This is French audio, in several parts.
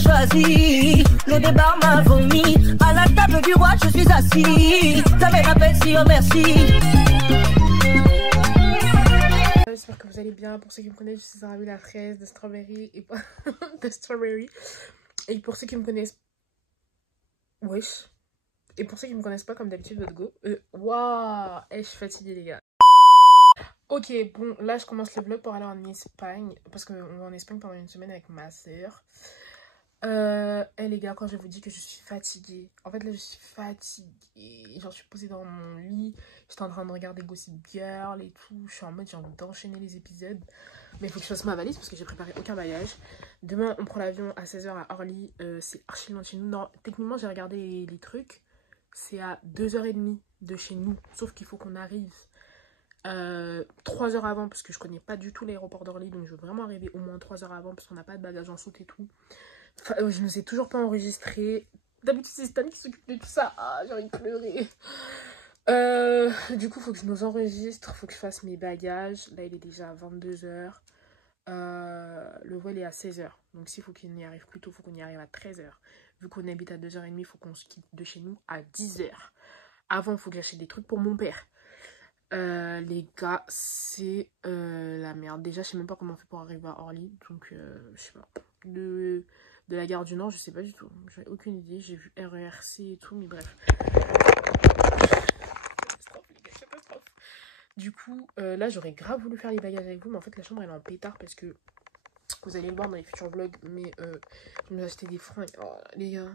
choisi. Le départ m'a vomi. À la table du roi, je suis assis. Ta mère m'appelle si, oh merci. J'espère que vous allez bien. Pour ceux qui me connaissent, je suis Sarah la fraise de Strawberry et de Strawberry. Et pour ceux qui me connaissent, wesh. Et pour ceux qui me connaissent pas, comme d'habitude, let's go. Waouh, je suis fatiguée les gars. Ok, bon, là je commence le vlog pour aller en Espagne. Parce qu'on va en Espagne pendant une semaine avec ma soeur. Les gars, quand je vous dis que je suis fatiguée, en fait là je suis fatiguée. Genre je suis posée dans mon lit, j'étais en train de regarder Gossip Girl et tout. Je suis en mode j'ai envie d'enchaîner les épisodes. Mais il faut que je fasse ma valise parce que j'ai préparé aucun bagage. Demain on prend l'avion à 16 h à Orly. C'est archi loin de chez nous. Non, techniquement j'ai regardé les trucs. C'est à 2 h 30 de chez nous. Sauf qu'il faut qu'on arrive 3 heures avant parce que je connais pas du tout l'aéroport d'Orly. Donc je veux vraiment arriver au moins 3 heures avant parce qu'on n'a pas de bagages en soute et tout. Enfin, je ne sais toujours pas enregistré. D'habitude c'est Stan qui s'occupe de tout ça. Ah, j'ai envie de pleurer. Du coup faut que je nous enregistre. Faut que je fasse mes bagages. Là il est déjà 22 h. Le vol est à 16 h. Donc s'il faut qu'on y arrive plus tôt, faut qu'on y arrive à 13 h. Vu qu'on habite à 2 h 30, il faut qu'on se quitte de chez nous à 10 h. Avant il faut que j'achète des trucs pour mon père. Les gars, c'est la merde. Déjà je sais même pas comment on fait pour arriver à Orly. Donc je sais pas. De la gare du Nord, je sais pas du tout. J'ai aucune idée. J'ai vu RERC et tout, mais bref. Catastrophe, les gars, catastrophe. Du coup, là, j'aurais grave voulu faire les bagages avec vous, mais en fait, la chambre, elle est en pétard parce que vous allez le voir dans les futurs vlogs, mais je me suis acheté des fringues. Oh, les gars,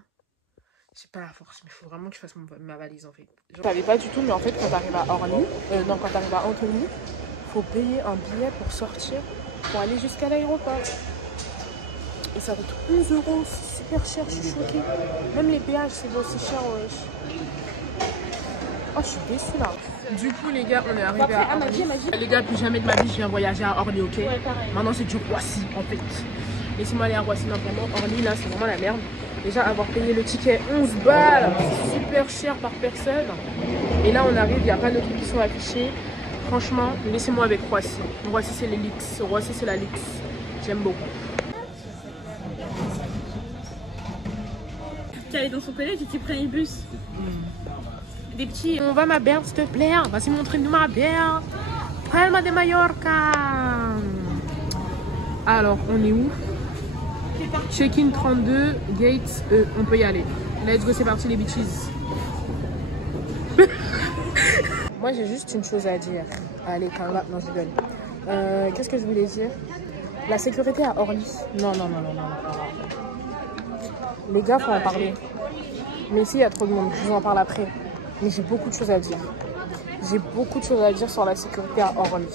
j'ai pas la force, mais il faut vraiment que je fasse ma valise en fait. Je savais pas du tout, mais en fait, quand t'arrives à Orly, non, quand t'arrives à Antony, faut payer un billet pour sortir, pour aller jusqu'à l'aéroport. Et ça coûte 11 €, c'est super cher, je suis choquée. Même les péages, c'est aussi cher, wesh. Oh, je suis déçue là. Du coup, les gars, on est arrivé à Orly. Les gars, plus jamais de ma vie, je viens voyager à Orly, ok? Ouais, maintenant, c'est du Roissy, en fait. Laissez-moi aller à Roissy, non, vraiment. Orly, là, c'est vraiment la merde. Déjà, avoir payé le ticket 11 balles, c'est super cher par personne. Et là, on arrive, il n'y a pas de trucs qui sont affichés. Franchement, laissez-moi avec Roissy. Roissy, c'est les luxe. Roissy, c'est la luxe. J'aime beaucoup. Tu allais dans son collège et tu prends un bus. Des petits. On va ma belle, s'il te plaît. Vas-y, montre-nous ma belle. Palma de Mallorca. Alors, on est où? Check-in 32, gate E. On peut y aller. Let's go, c'est parti les bitches. Moi, j'ai juste une chose à dire. Allez, Carla, non, je rigole. Qu'est-ce que je voulais dire? La sécurité à Orly. Non. Les gars, faut en parler. Mais ici, il y a trop de monde. Je vous en parle après. Mais j'ai beaucoup de choses à dire. J'ai beaucoup de choses à dire sur la sécurité à Orly.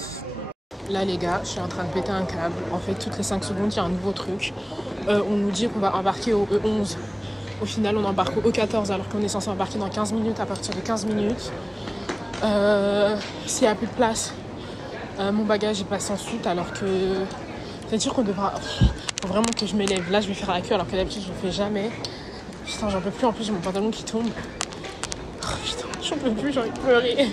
Là, les gars, je suis en train de péter un câble. En fait, toutes les 5 secondes, il y a un nouveau truc. On nous dit qu'on va embarquer au E11. Au final, on embarque au E14 alors qu'on est censé embarquer dans 15 minutes. À partir de 15 minutes, s'il n'y a plus de place, mon bagage est passé en soute alors que... C'est-à-dire qu'on devra... Faut vraiment que je m'élève. Là, je vais faire la queue alors que d'habitude, je le fais jamais. Putain, j'en peux plus. En plus, j'ai mon pantalon qui tombe. Oh, putain, j'en peux plus, j'ai envie de pleurer.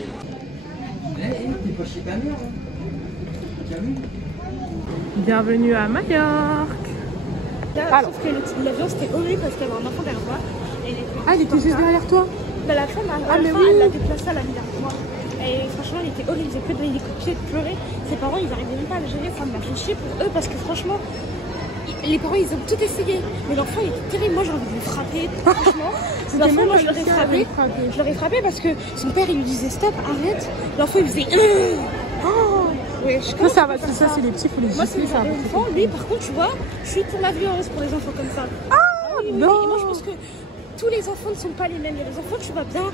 Bienvenue à Majorque. Alors, sauf que l'avion c'était horrible parce qu'il y avait un enfant derrière moi. Ah, il était juste derrière toi? Bah, la femme, elle l'a déplacé, elle l'a mis derrière moi. Et franchement, il était horrible. J'ai que donné des coups de pied, de pleurer. Ses parents, ils n'arrivaient même pas à le gérer. Ça m'a fait chier pour eux parce que franchement, les parents, ils ont tout essayé. Mais l'enfant, il était terrible. Moi, j'ai envie de le frapper. Franchement, l'enfant, moi, je l'aurais frappé. Je l'aurais frappé parce que son père, il lui disait stop, arrête. L'enfant, il faisait oh. Ouais, ça, c'est les petits, faut les gifler. Moi, c'est enfant. Lui, par contre, tu vois, je suis pour la violence pour les enfants comme ça. Ah, oui, non. Et moi, je pense que tous les enfants ne sont pas les mêmes. Il y a des enfants, tu vas bien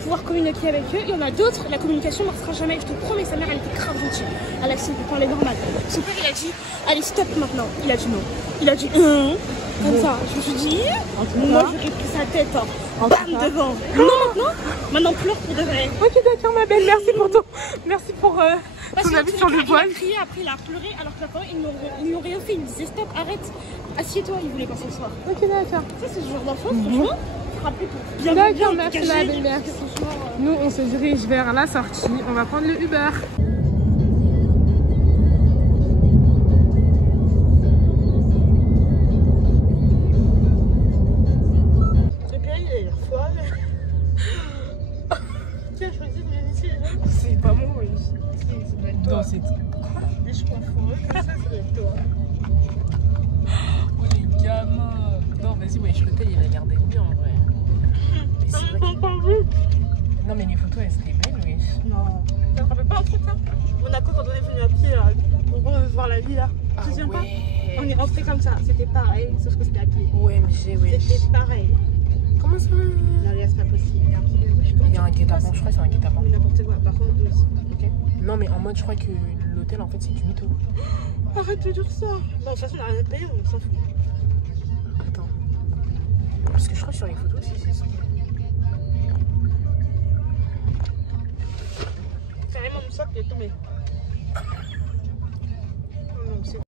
pouvoir communiquer avec eux. Il y en a d'autres, la communication ne marchera jamais. Je te promets, sa mère, elle était grave gentille. Elle a essayé de parler normal. Son père, il a dit, allez, stop maintenant. Il a dit non. Il a dit comme ça. Je me suis dit, moi, j'aurais pris sa tête. Bam, devant. Non, maintenant, pleure pour de vrai. Ok, d'accord, ma belle. Merci pour ton avis sur le voile. Il a crié, après, il a pleuré, alors que la parole, ils n'ont rien fait. Ils disaient stop, arrête, assieds-toi. Il voulait pas s'asseoir. Ok, d'accord. Ça, c'est ce genre d'enfant, franchement. D'accord, merci ma belle, merci. Nous, on se dirige vers la sortie. On va prendre le Uber. Vas-y, wesh, l'hôtel il a l'air d'être bien en vrai. Mais c'est vrai que... Non, mais les photos elles étaient belles, wesh. Non. Ça te rappelle pas un truc là? Monaco, quand on est venu à pied là, pour voir la vie là. Tu te souviens pas? On est rentré comme ça, c'était pareil, sauf que c'était à pied. OMG, wesh. C'était pareil. Comment ça? Non, c'est pas possible, il y a un problème. Il y a un guet-apens, je crois que c'est un guet-apens. N'importe quoi, par contre, 12. Ok. Non, mais en mode, je crois que l'hôtel en fait c'est du mytho. Arrête de dire ça. Non, de toute façon, on a rien payé, on s'en fout. Attends. Parce que je crois que sur les photos aussi c'est ça. Carrément, mon sac qui est tombé. C'est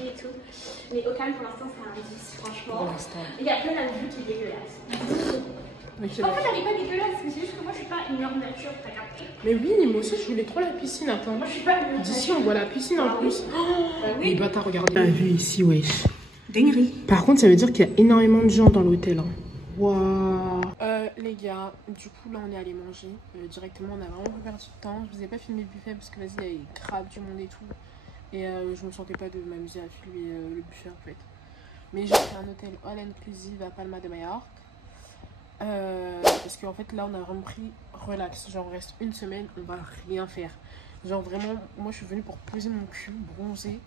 et tout, mais au calme pour l'instant c'est un 10 franchement. Il y a plein d'adultes qui est dégueulasse. Okay, en fait elle est pas dégueulasse, mais c'est juste que moi je suis pas une meilleure nature, t'as capté? Mais oui, moi aussi je voulais trop la piscine, attends. Moi je suis pas une d'ici on voit la piscine en plus. Bah oui. Les bâtards, regardez. T'as vu ici, wesh. Dinguerie. Par contre ça veut dire qu'il y a énormément de gens dans l'hôtel. Hein. Waouh. Les gars, du coup là on est allé manger directement, on a vraiment pas perdu de temps. Je vous ai pas filmé le buffet parce que vas-y il y avait grave du monde et tout. Et je me sentais pas de m'amuser à filmer le buffet en fait. Mais j'ai fait un hôtel all inclusive à Palma de Mallorca. Parce qu'en fait là on a vraiment pris relax. Genre on reste une semaine, on va rien faire. Genre vraiment, moi je suis venue pour poser mon cul, bronzer.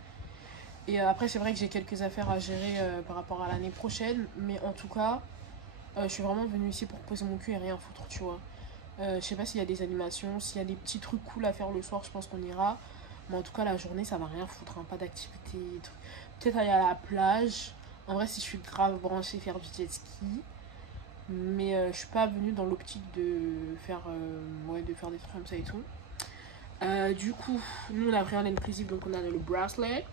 Et après c'est vrai que j'ai quelques affaires à gérer par rapport à l'année prochaine. Mais en tout cas, je suis vraiment venue ici pour poser mon cul et rien foutre, tu vois. Je sais pas s'il y a des animations, s'il y a des petits trucs cool à faire le soir, je pense qu'on ira. Mais en tout cas, la journée, ça va rien foutre, hein. Pas d'activité. Peut-être aller à la plage. En vrai, si je suis grave branchée, faire du jet ski. Mais je suis pas venue dans l'optique de faire, de faire des trucs comme ça et tout. Du coup, nous, on a pris un inclusive, donc on a le bracelet.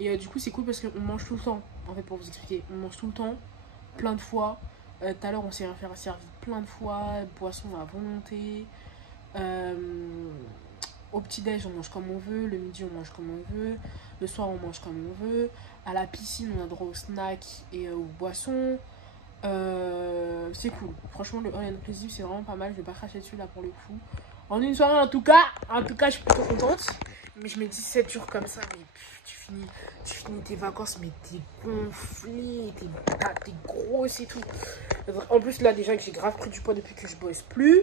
Et du coup, c'est cool parce qu'on mange tout le temps. En fait, pour vous expliquer, on mange tout le temps, plein de fois. Tout à l'heure, on s'est servi plein de fois. Boisson à volonté. Au petit-déj, on mange comme on veut. Le midi, on mange comme on veut. Le soir, on mange comme on veut. À la piscine, on a droit aux snacks et aux boissons. C'est cool. Franchement, le all inclusive, c'est vraiment pas mal. Je vais pas cracher dessus là pour le coup. En une soirée, en tout cas, je suis plutôt contente. Mais je me dis 7 jours comme ça, mais tu finis tes vacances, mais t'es gonflé, t'es grosse et tout. En plus, là, déjà que j'ai grave pris du poids depuis que je bosse plus.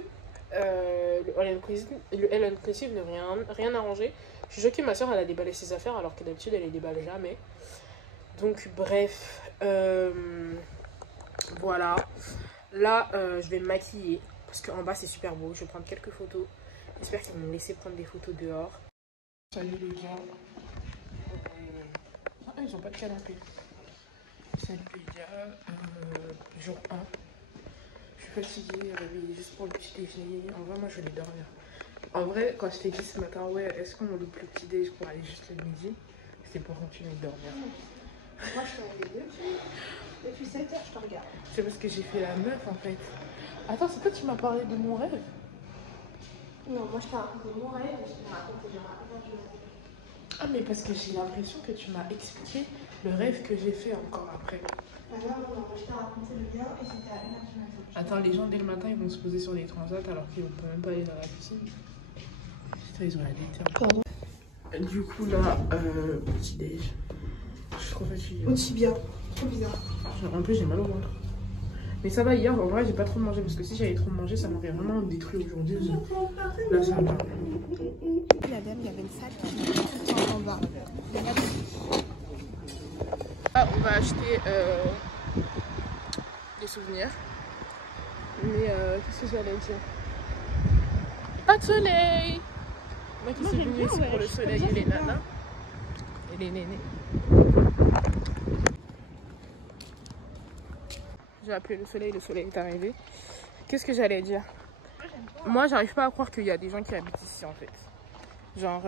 Le L inclusive ne rien arrangé. Je suis choquée, ma soeur elle a déballé ses affaires alors que d'habitude elle les déballe jamais. Donc bref, voilà. Là je vais me maquiller parce qu'en bas c'est super beau. Je vais prendre quelques photos. J'espère qu'ils vont me laisser prendre des photos dehors. Salut les gars. Ils ont pas de canapé. Salut les gars. Jour 1. Je suis fatiguée, réveillée juste pour le petit déjeuner. En vrai, moi je voulais dormir. En vrai, quand je t'ai dit ce matin, ouais, est-ce qu'on loupe le petit déj pour aller juste le midi, c'était pour continuer de dormir. Moi je suis réveillée depuis 7 h, je te regarde. C'est parce que j'ai fait la meuf en fait. Attends, c'est toi qui m'as parlé de mon rêve? Non, moi je t'ai raconté mon rêve et je t'ai raconté le rêve. Ah, mais parce que j'ai l'impression que tu m'as expliqué le rêve que j'ai fait encore après. Non, moi je t'ai raconté le gars et c'était à 1 h du matin. Attends, les gens dès le matin ils vont se poser sur des transats alors qu'ils ne peuvent même pas aller dans la piscine. Putain, ils ont la déterre. Pardon. Du coup là, petit déj. Je suis trop fatiguée. Aussi bien, trop bizarre. En plus j'ai mal au ventre. Mais ça va, hier en vrai j'ai pas trop mangé parce que si j'avais trop mangé ça m'aurait vraiment détruit aujourd'hui. Là ça va. La dame, il y avait une salle qui était tout le temps en bas. Ah, on va acheter des souvenirs. Mais qu'est-ce que j'allais dire? Pas de soleil! Moi qui suis venue ici pour le soleil et les nanas. Et les nénés. J'ai appelé le soleil est arrivé. Qu'est-ce que j'allais dire? Moi j'arrive pas à croire qu'il y a des gens qui habitent ici en fait. Genre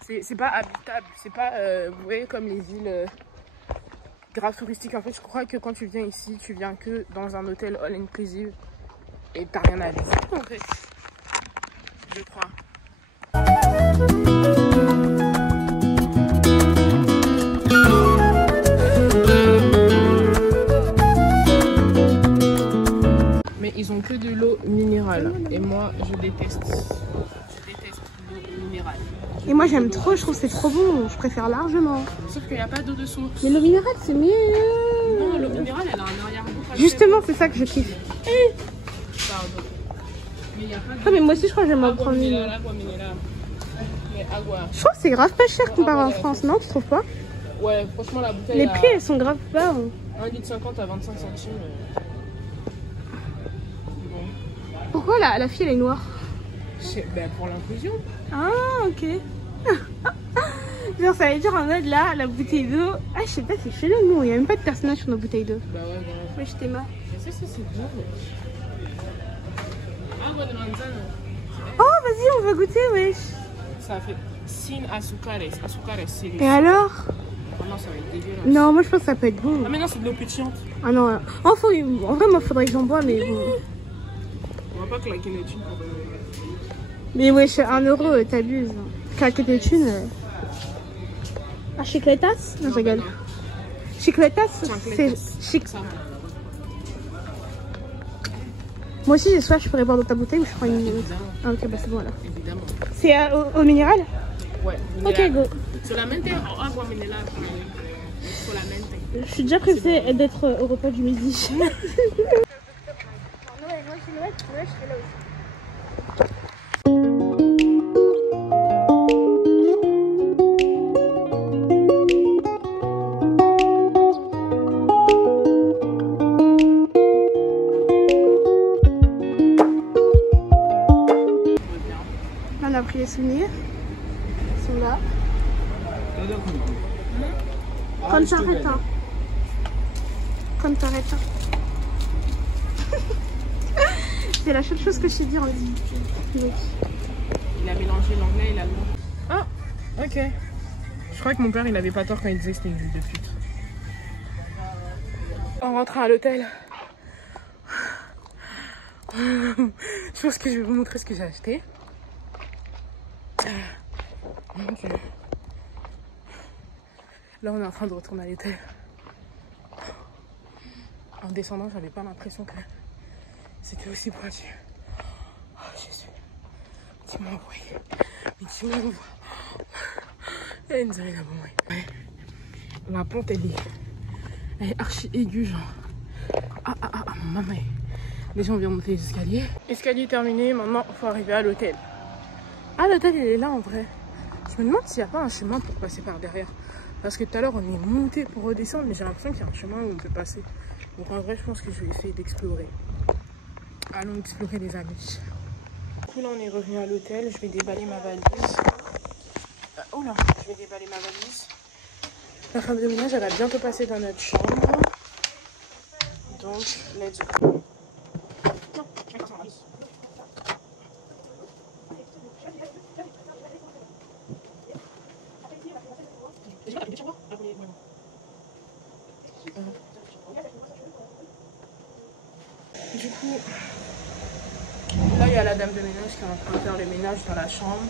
c'est pas habitable, c'est pas vous voyez comme les villes grave touristique. En fait, je crois que quand tu viens ici, tu viens que dans un hôtel all inclusive et t'as rien à aller. En fait, je crois. Mais ils ont que de l'eau minérale et moi je déteste l'eau minérale. Et moi j'aime trop, je trouve que c'est trop bon, je préfère largement. Sauf qu'il n'y a pas d'eau de source. Mais l'eau minérale c'est mieux. Non, l'eau minérale elle a un arrière-goût. Justement, c'est ça que je kiffe. Pardon. Mais il n'y a pas de... Ah mais moi aussi je crois que j'aime en agua prendre une. minérale, agua minérale. Mais agua. Je trouve que c'est grave pas cher comparé en France, non? Tu trouves pas? Ouais, franchement la bouteille. Les prix elles sont grave bas. 1,50 litre à 25 centimes. Bon. Pourquoi la fille elle est noire? Ben pour l'inclusion. Ah ok. Genre ça veut dire en mode là, la bouteille d'eau. Ah je sais pas, c'est chelou nous, il n'y a même pas de personnage sur nos bouteilles d'eau. Bah ouais, bah. Ouais, je t'aime. Mais ça c'est bien. Agua de manzana. Oh vas-y, on va goûter, wesh. Ça fait sin azúcares. Azúcares, c'est les... Et alors? Oh non, ça va être dégueulasse. Non, moi je pense que ça peut être bon. Ah mais non, c'est de l'eau pétillante. Ah non, en vrai, moi faudrait que j'en bois, mais bon. On va pas claquer les thunes pour... Mais wesh, 1 euro, t'abuses. Claquer des thunes. Ah, chicletas? Non, je rigole. Chicletas, c'est chic. Ça. Moi aussi j'ai soif, je pourrais boire dans ta bouteille ou je prends une. Évidemment. Ah ok, bah c'est bon là. Évidemment. C'est au minéral? Ouais. Ok, go. Solamente agua mineral. Solamente. Je suis déjà pressée d'être au repas du midi. On a pris les souvenirs. Ils sont là. Con tarjeta. Con tarjeta. C'est la seule chose que je sais dire en donc. Il a mélangé l'anglais et l'allemand. Ah, ok. Je crois que mon père il avait pas tort quand il disait que c'était une ville de pute. En rentrant à l'hôtel, je pense que je vais vous montrer ce que j'ai acheté. Mon Dieu. Là on est en train de retourner à l'hôtel. En descendant, j'avais pas l'impression que c'était aussi pointu. Oh Jésus. Tu m'as envoyé. Mais tu m'as envoyé. La pente elle est archi aiguë genre. Maman. Les gens viennent monter les escaliers. Escalier terminé, maintenant il faut arriver à l'hôtel. Ah l'hôtel il est là en vrai. Je me demande s'il n'y a pas un chemin pour passer par derrière. Parce que tout à l'heure on est monté pour redescendre mais j'ai l'impression qu'il y a un chemin où on peut passer. Donc en vrai je pense que je vais essayer d'explorer. Allons explorer les amis. Du coup là on est revenu à l'hôtel, je vais déballer ma valise. Oh là, je vais déballer ma valise. La femme de ménage elle va bientôt passer dans notre chambre. Donc let's go. Non, je vais passer ma valise. Du coup, là il y a la dame de ménage qui est en train de faire le ménage dans la chambre.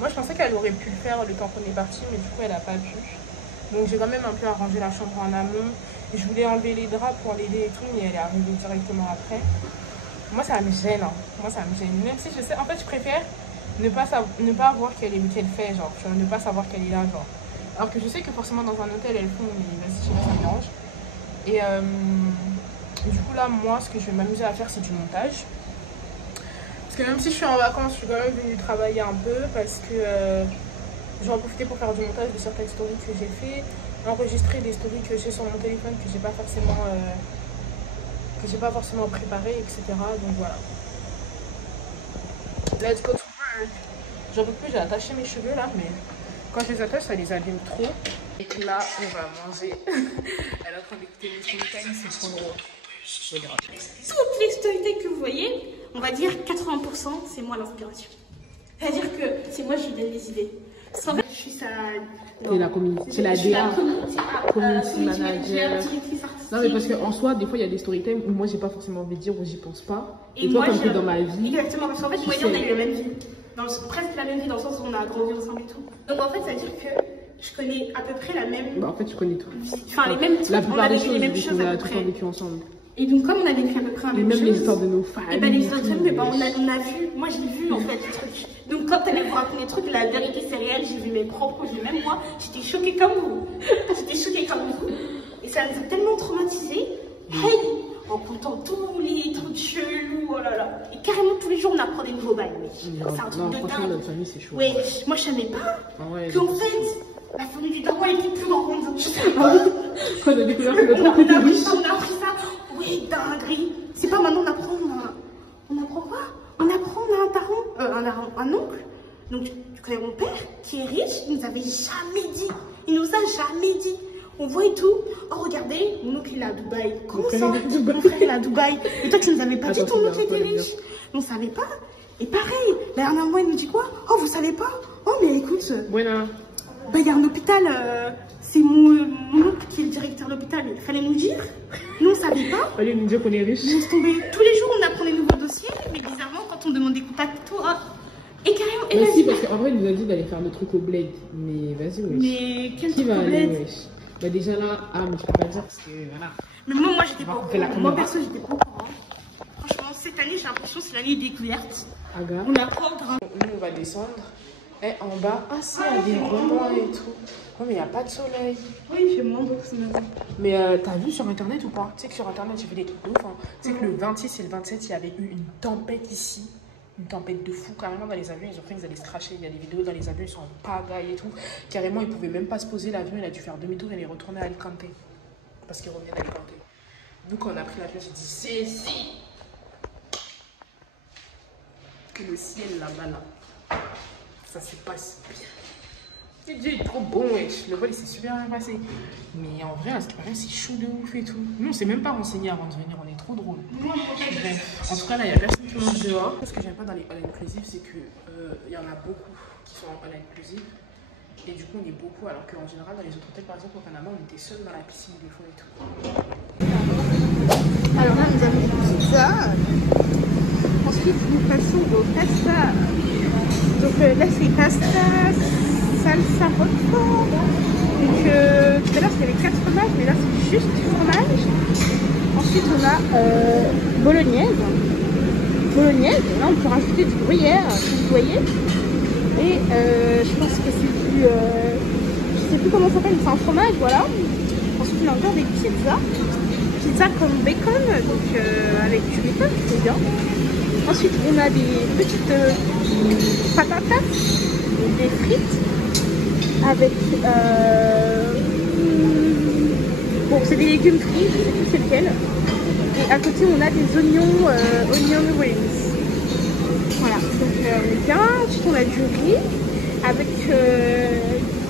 Moi je pensais qu'elle aurait pu le faire le temps qu'on est parti, mais du coup elle n'a pas pu. Donc j'ai quand même un peu arrangé la chambre en amont. Et je voulais enlever les draps pour l'aider et tout, mais elle est arrivée directement après. Moi ça me gêne, hein. Moi ça me gêne. Même si je sais, en fait je préfère ne pas voir qu'elle fait, genre, ne pas savoir qu'elle est là, genre. Alors que je sais que forcément dans un hôtel elles font, mais vas-y, je sais pas, ça me dérange. Et du coup là, moi, ce que je vais m'amuser à faire, c'est du montage. Parce que même si je suis en vacances, je suis quand même venue travailler un peu parce que je vais en profiter pour faire du montage de certaines stories que j'ai fait, enregistrer des stories que j'ai sur mon téléphone que j'ai pas forcément préparé, etc. Donc voilà. Let's go to work. J'en peux plus, j'ai attaché mes cheveux là, mais quand je les attache, ça les abîme trop. Et là, on va manger. Elle est en train d'écouter mes storytime, c'est trop drôle. Toutes les storytime que vous voyez, on va dire 80%, c'est moi l'inspiration. C'est-à-dire que c'est moi qui donne les idées. Parce qu'en fait, je suis T'es la community, c'est la DA, community manager. Non mais parce qu'en soi, des fois il y a des story time où moi j'ai pas forcément envie de dire ou j'y pense pas. Et toi comme t'es dans ma vie. Exactement, parce qu'en fait moi et on a eu la même vie. Presque la même vie dans le sens où on a grandi ensemble et tout. Donc en fait ça veut dire que je connais à peu près la même. Bah en fait tu connais tout. Enfin les mêmes trucs, la plupart des choses, les mêmes choses on à a peu tout le près. temps vécu ensemble. Et donc comme on a vécu à peu près la même chose. Et même les histoires de nos familles. Et bah les histoires de famille, on a vu, moi j'ai vu en fait les trucs. Donc quand elle vous raconte des trucs, la vérité c'est réel, j'ai vu mes propres yeux, même moi, j'étais choquée comme vous. J'étais choquée comme vous. Et ça nous a tellement traumatisés. Hey, en comptant tous les trucs chelous, oh là là. Et carrément tous les jours on apprend des nouveaux bails. Non, franchement notre famille c'est chaud. Ouais, moi je savais pas qu'en fait, la famille du Daron était plus grande. Quand on a découvert que notre côté riche. On a appris ça. Oui, dinguerie. C'est pas maintenant on apprend quoi? On apprend, on a un oncle. Donc tu connais mon père qui est riche, il nous avait jamais dit. Il nous a jamais dit. On voit et tout. Oh regardez, mon oncle il est à Dubaï. Comment ça? Mon frère il est à Dubaï. Et toi tu nous avais pas dit ton oncle était riche. On savait pas. Et pareil, la dernière fois il nous dit quoi? Oh vous savez pas? Oh mais écoute. Bueno. Bah il y a un hôpital. C'est mon oncle qui est le directeur de l'hôpital. Il fallait nous dire. Nous on savait pas. Fallait nous dire qu'on est riche. Laisse tomber. Tous les jours on apprend des nouveaux dossiers. Mais bizarrement quand on demande des contacts et tout. Oh. Et carrément. Et si parce qu'en vrai il nous a dit d'aller faire le truc au bled. Mais vas-y wesh. Mais quel qui truc va au aller bled? wesh? Bah déjà là, mais je peux pas le dire parce que voilà. Mais moi j'étais pas au courant. Moi perso j'étais pas au courant. Franchement cette année j'ai l'impression que c'est l'année découverte. Aga. On apprend grave. Nous on va descendre. Et en bas, ça il y a des remords et tout. Oh mais il n'y a pas de soleil. Oui il fait moins beau que ce matin. Mais t'as vu sur internet ou pas? Tu sais que sur internet j'ai vu des trucs de ouf. Hein. Tu sais que le 26 et le 27 il y avait eu une tempête ici. Une tempête de fou, carrément dans les avions, ils ont cru qu'ils allaient se cracher. Il y a des vidéos dans les avions, ils sont en pagaille et tout. Carrément, ils pouvaient même pas se poser, l'avion, il a dû faire demi-tour et il est retourné à Alicante. Parce qu'il revient à Alicante. Nous, quand on a pris l'avion, j'ai dit, c'est ici que le ciel là-bas, là, ça se passe bien. Et Dieu est trop bon, wesh. Le vol, il s'est super bien passé. Mais en vrai, à ce qui paraît, c'est chaud de ouf et tout. Nous, on s'est même pas renseigné avant de venir, on est trop drôle. Bref, en tout cas, là, il n'y a personne qui mange dehors. Ce que j'aime pas dans les all inclusive, c'est que y en a beaucoup qui sont en all inclusive. Et du coup, on est beaucoup, alors qu'en général, dans les autres hôtels, par exemple, au Panama, on était seuls dans la piscine des fois et tout. Alors là, nous avons une pizza. Ensuite, nous passons au pasta. Donc là, c'est pasta salsa roquefort. Donc tout à l'heure, c'était avec 4 fromages, mais là, c'est juste du fromage. Ensuite, on a bolognaise. Et là, on peut rajouter du gruyère, comme vous voyez. Et je pense que c'est du... je sais plus comment ça s'appelle, c'est un fromage, voilà. Ensuite, on a encore des pizzas. Pizza comme bacon, donc avec du bacon, c'est bien. Ensuite, on a des petites patatas, des frites avec... bon, c'est des légumes frits, je sais plus c'est lequel. Et à côté, on a des oignons, onion rings. Voilà, donc on est bien. Ensuite, on a du riz avec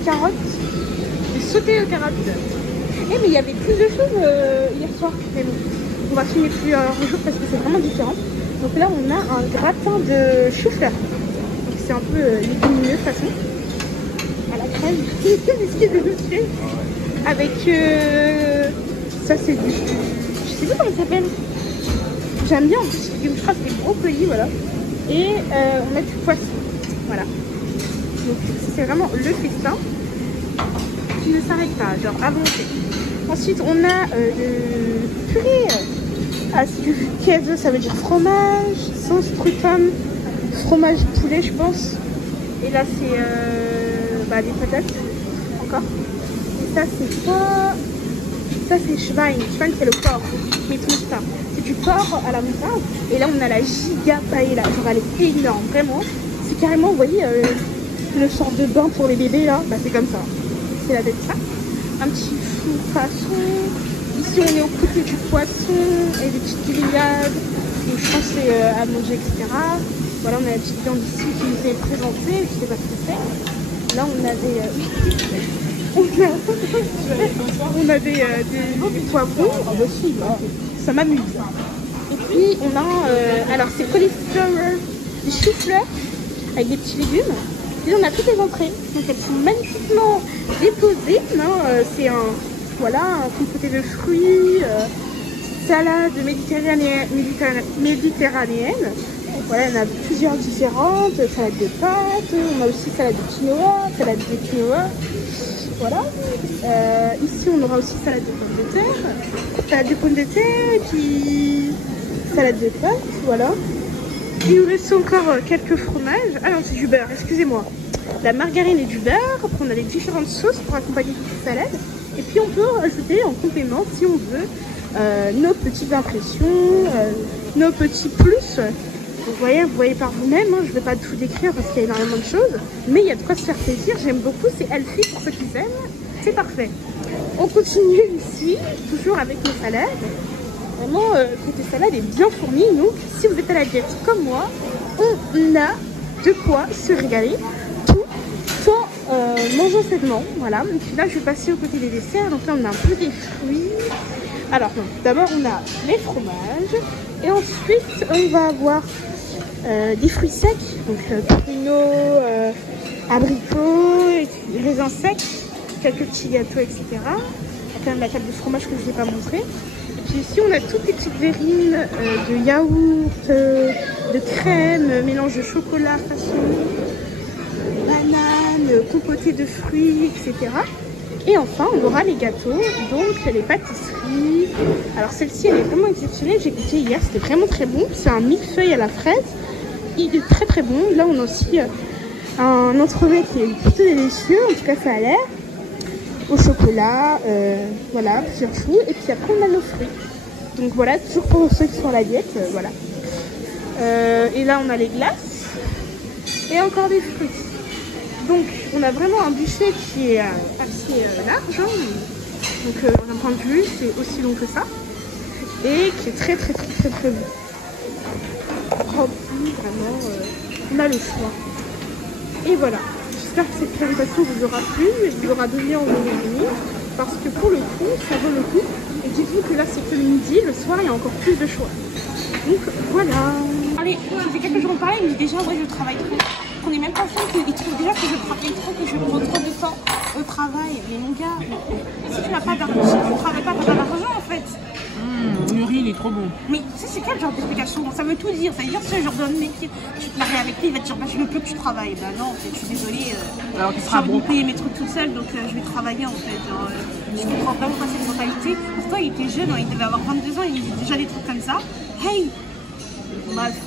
carottes, des sautés de carottes. Eh, mais il y avait plus de choses hier soir. Mais bon, on va finir plusieurs jours parce que c'est vraiment différent. Donc là, on a un gratin de chou-fleur. Donc c'est un peu légumineux de toute façon. À la crème, biscuit de dessus. Avec ça, c'est du. Je sais plus comment ça s'appelle. J'aime bien en plus les légumes. Je crois que c'est des brocolis, voilà. Et on a du poisson. Voilà. Donc c'est vraiment le festin qui ne s'arrête pas, genre à volonté. Ensuite, on a le purée. Ah, c'est du queso, ça veut dire fromage, sauce truffum, fromage poulet, je pense. Et là, c'est des patates, encore. Et ça, c'est quoi? Ça, c'est Schwein. Schwein, c'est le porc. Mais tout ça. C'est du porc à la moutarde. Et là, on a la giga paella. Genre, elle est énorme, vraiment. C'est carrément, vous voyez, le sort de bain pour les bébés, là. Bah, c'est comme ça. C'est la tête ça. Un petit fou poisson. Ici, on est au côté du poisson et des petites grillades. Donc, je pense que c'est à manger, etc. Voilà, on a la petite viande ici qui nous est présentée. Je sais pas ce que c'est. Là, on a des... on a des poivrons. Ça m'amuse. Et puis, on a... alors, c'est cauliflower, des choux-fleurs avec des petits légumes. Puis on a toutes les entrées, donc elles sont magnifiquement déposées. C'est un, voilà, un compoté de fruits, salade méditerranéenne. Voilà, il y en a plusieurs différentes, salade de pâtes, on a aussi salade de quinoa, voilà. Ici on aura aussi salade de pommes de terre, et puis salade de pâtes, voilà. Il nous reste encore quelques fromages. Ah non, c'est du beurre, excusez-moi. La margarine et du beurre. Après, on a les différentes sauces pour accompagner toutes ces salades. Et puis, on peut rajouter en complément, si on veut, nos petites impressions, nos petits plus. Donc, vous voyez par vous-même. Hein, je ne vais pas tout décrire parce qu'il y a énormément de choses. Mais il y a de quoi se faire plaisir. J'aime beaucoup. C'est healthy pour ceux qui aiment. C'est parfait. On continue ici, toujours avec nos salades. Vraiment, côté salade est bien fourni. Donc, si vous êtes à la diète comme moi, on a de quoi se régaler tout en mangeant sainement. Voilà. Et puis là, je vais passer au côté des desserts. Donc là, on a un peu des fruits. Alors, d'abord, on a les fromages. Et ensuite, on va avoir des fruits secs. Donc, pruneaux, abricots, raisins secs, quelques petits gâteaux, etc. Il y a quand même la table de fromage que je ne vous ai pas montré. Puis ici, on a toutes les petites verrines de yaourt, de crème, mélange de chocolat, façon banane, compotée de fruits, etc. Et enfin, on aura les gâteaux, donc les pâtisseries. Alors celle-ci, elle est vraiment exceptionnelle. J'ai goûté hier, c'était vraiment très bon. C'est un millefeuille à la fraise. Il est très très bon. Là, on a aussi un entremets qui est plutôt délicieux. En tout cas, ça a l'air. Au chocolat, voilà, plusieurs choux. Et puis après, on a nos fruits. Donc voilà, toujours pour ceux qui sont à la diète, voilà. Et là, on a les glaces. Et encore des fruits. Donc, on a vraiment un buffet qui est assez large. Hein. Donc, d'un point de vue, c'est aussi long que ça. Et qui est très, très, très, très, très bon. Rempli, vraiment, on a le choix. Et voilà. J'espère que cette présentation vous aura plu et vous aura donné envie de venir. Parce que pour le coup, ça vaut le coup. Et dites-vous que là, c'est que le midi. Le soir, il y a encore plus de choix. Donc, voilà. Allez, ça fait quelques jours on parlait, il me dit déjà, ouais, je travaille trop. On est même pas sûr qu'il trouve déjà que je travaille trop, que je prends trop de temps au travail. Mais mon gars, si tu n'as pas d'argent, si tu ne travailles pas, tu n'as pas d'argent en fait. Le riz, il est trop bon. Mais tu sais, c'est quel genre d'explication? Ça veut tout dire. Ça veut dire, si un genre d'homme métier, tu te maries avec lui, il va te dire, bah, je veux plus que tu travailles. Bah non, en fait, je suis désolée. Alors, tu j'ai seras envie bon. de payer mes trucs toute seule, donc je vais travailler en fait. Genre, je comprends vraiment pas cette mentalité. Pourtant, il était jeune, hein, il devait avoir 22 ans, il disait déjà des trucs comme ça. Hey! Bref.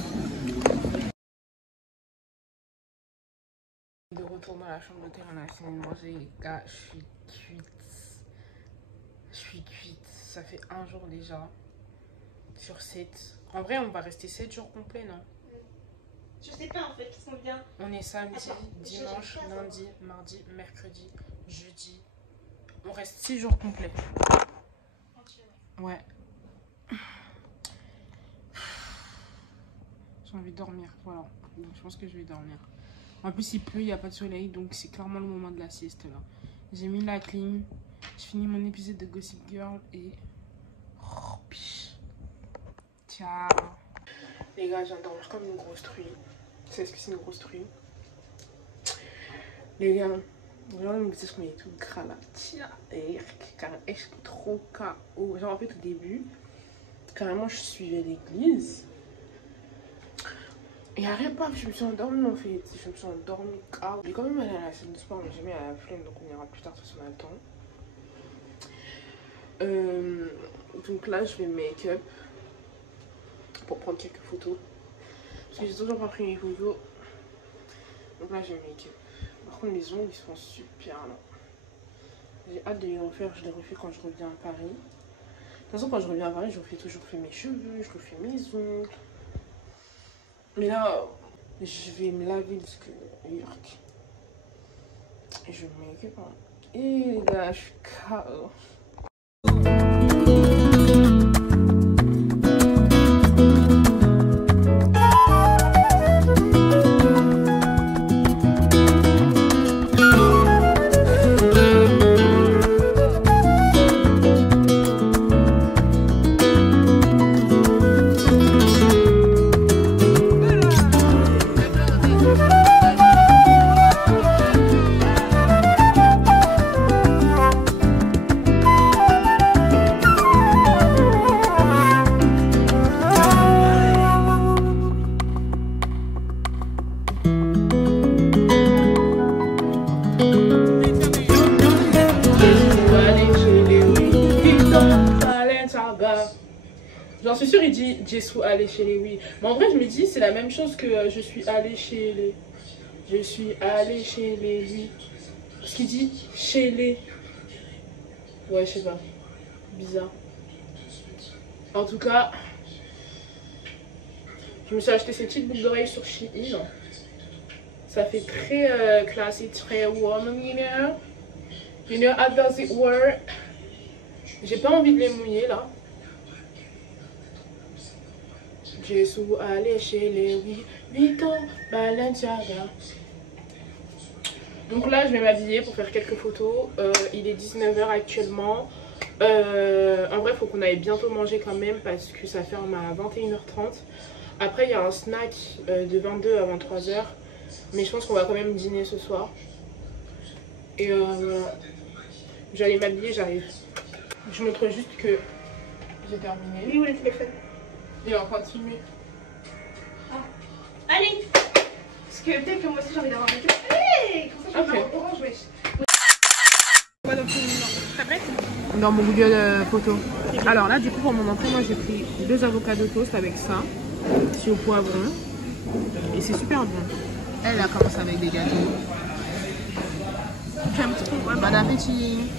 De retour dans la chambre d'hôtel, on a fini de manger, les gars, je suis cuite. Ça fait un jour déjà. Sur 7. En vrai, on va rester 7 jours complets, non? Je sais pas en fait, qu'est-ce qu'on vient? On est samedi, dimanche, lundi, mardi, mercredi, jeudi. On reste 6 jours complets. Ouais. J'ai envie de dormir, voilà. Donc, je pense que je vais dormir. En plus, il pleut, il n'y a pas de soleil, donc c'est clairement le moment de la sieste là. J'ai mis la clim, j'ai fini mon épisode de Gossip Girl et... Oh, piche. Ciao. Les gars, j'ai dormi comme une grosse truie. Tu sais ce que c'est une grosse truie? Les gars, vraiment, me disent qu'on est tout gras là. Tiens, et est trop KO. Genre, en fait, au début, carrément, je suivais l'église. Et après, paf, je me suis endormie en fait. Je me suis endormie KO. J'ai quand même allé à la salle de sport, mais j'ai mis à la flemme, donc on ira plus tard si on a le temps. Donc là, je vais make-up pour prendre quelques photos. Parce que j'ai toujours pas pris mes photos. Donc là, je vais make-up. Par contre, les ongles, ils sont super là. J'ai hâte de les refaire. Je les refais quand je reviens à Paris. De toute façon, quand je reviens à Paris, je refais mes cheveux, je refais mes ongles. Mais là, je vais me laver parce que York. Et je vais me make-up. Hein. Et là, je suis KO. J'en suis sûre, il dit je suis allée chez les oui. Mais en vrai, je me dis, c'est la même chose que je suis allée chez les. Je suis allée chez les lui. Parce qu'il dit chez les. Ouais, je sais pas. Bizarre. En tout cas, je me suis acheté ces petites boucles d'oreilles sur Shein. Ça fait très classique, très woman, you know. You know how does it work? J'ai pas envie de les mouiller là. Je suis allée chez les Vuitton Balenciaga. Donc là, je vais m'habiller pour faire quelques photos. Il est 19 h actuellement. En vrai, il faut qu'on aille bientôt manger quand même parce que ça ferme à 21 h 30. Après, il y a un snack de 22 à 23 h. Mais je pense qu'on va quand même dîner ce soir. Et voilà. J'allais m'habiller, j'arrive. Je montre juste que j'ai terminé. Oui, où le téléphone? Il est en train de filmer. Ah. Allez! Parce que peut-être que moi aussi j'ai envie d'avoir un truc. Allez! Comme ça, je vais avoir orange, wesh. Quoi dans ton tablette? Dans mon Google photo. Alors là, du coup, pour mon entrée, moi j'ai pris 2 avocados toast avec ça. C'est au poivron. Et c'est super bon. Elle a commencé avec des gâteaux. J'aime trop. Bon appétit.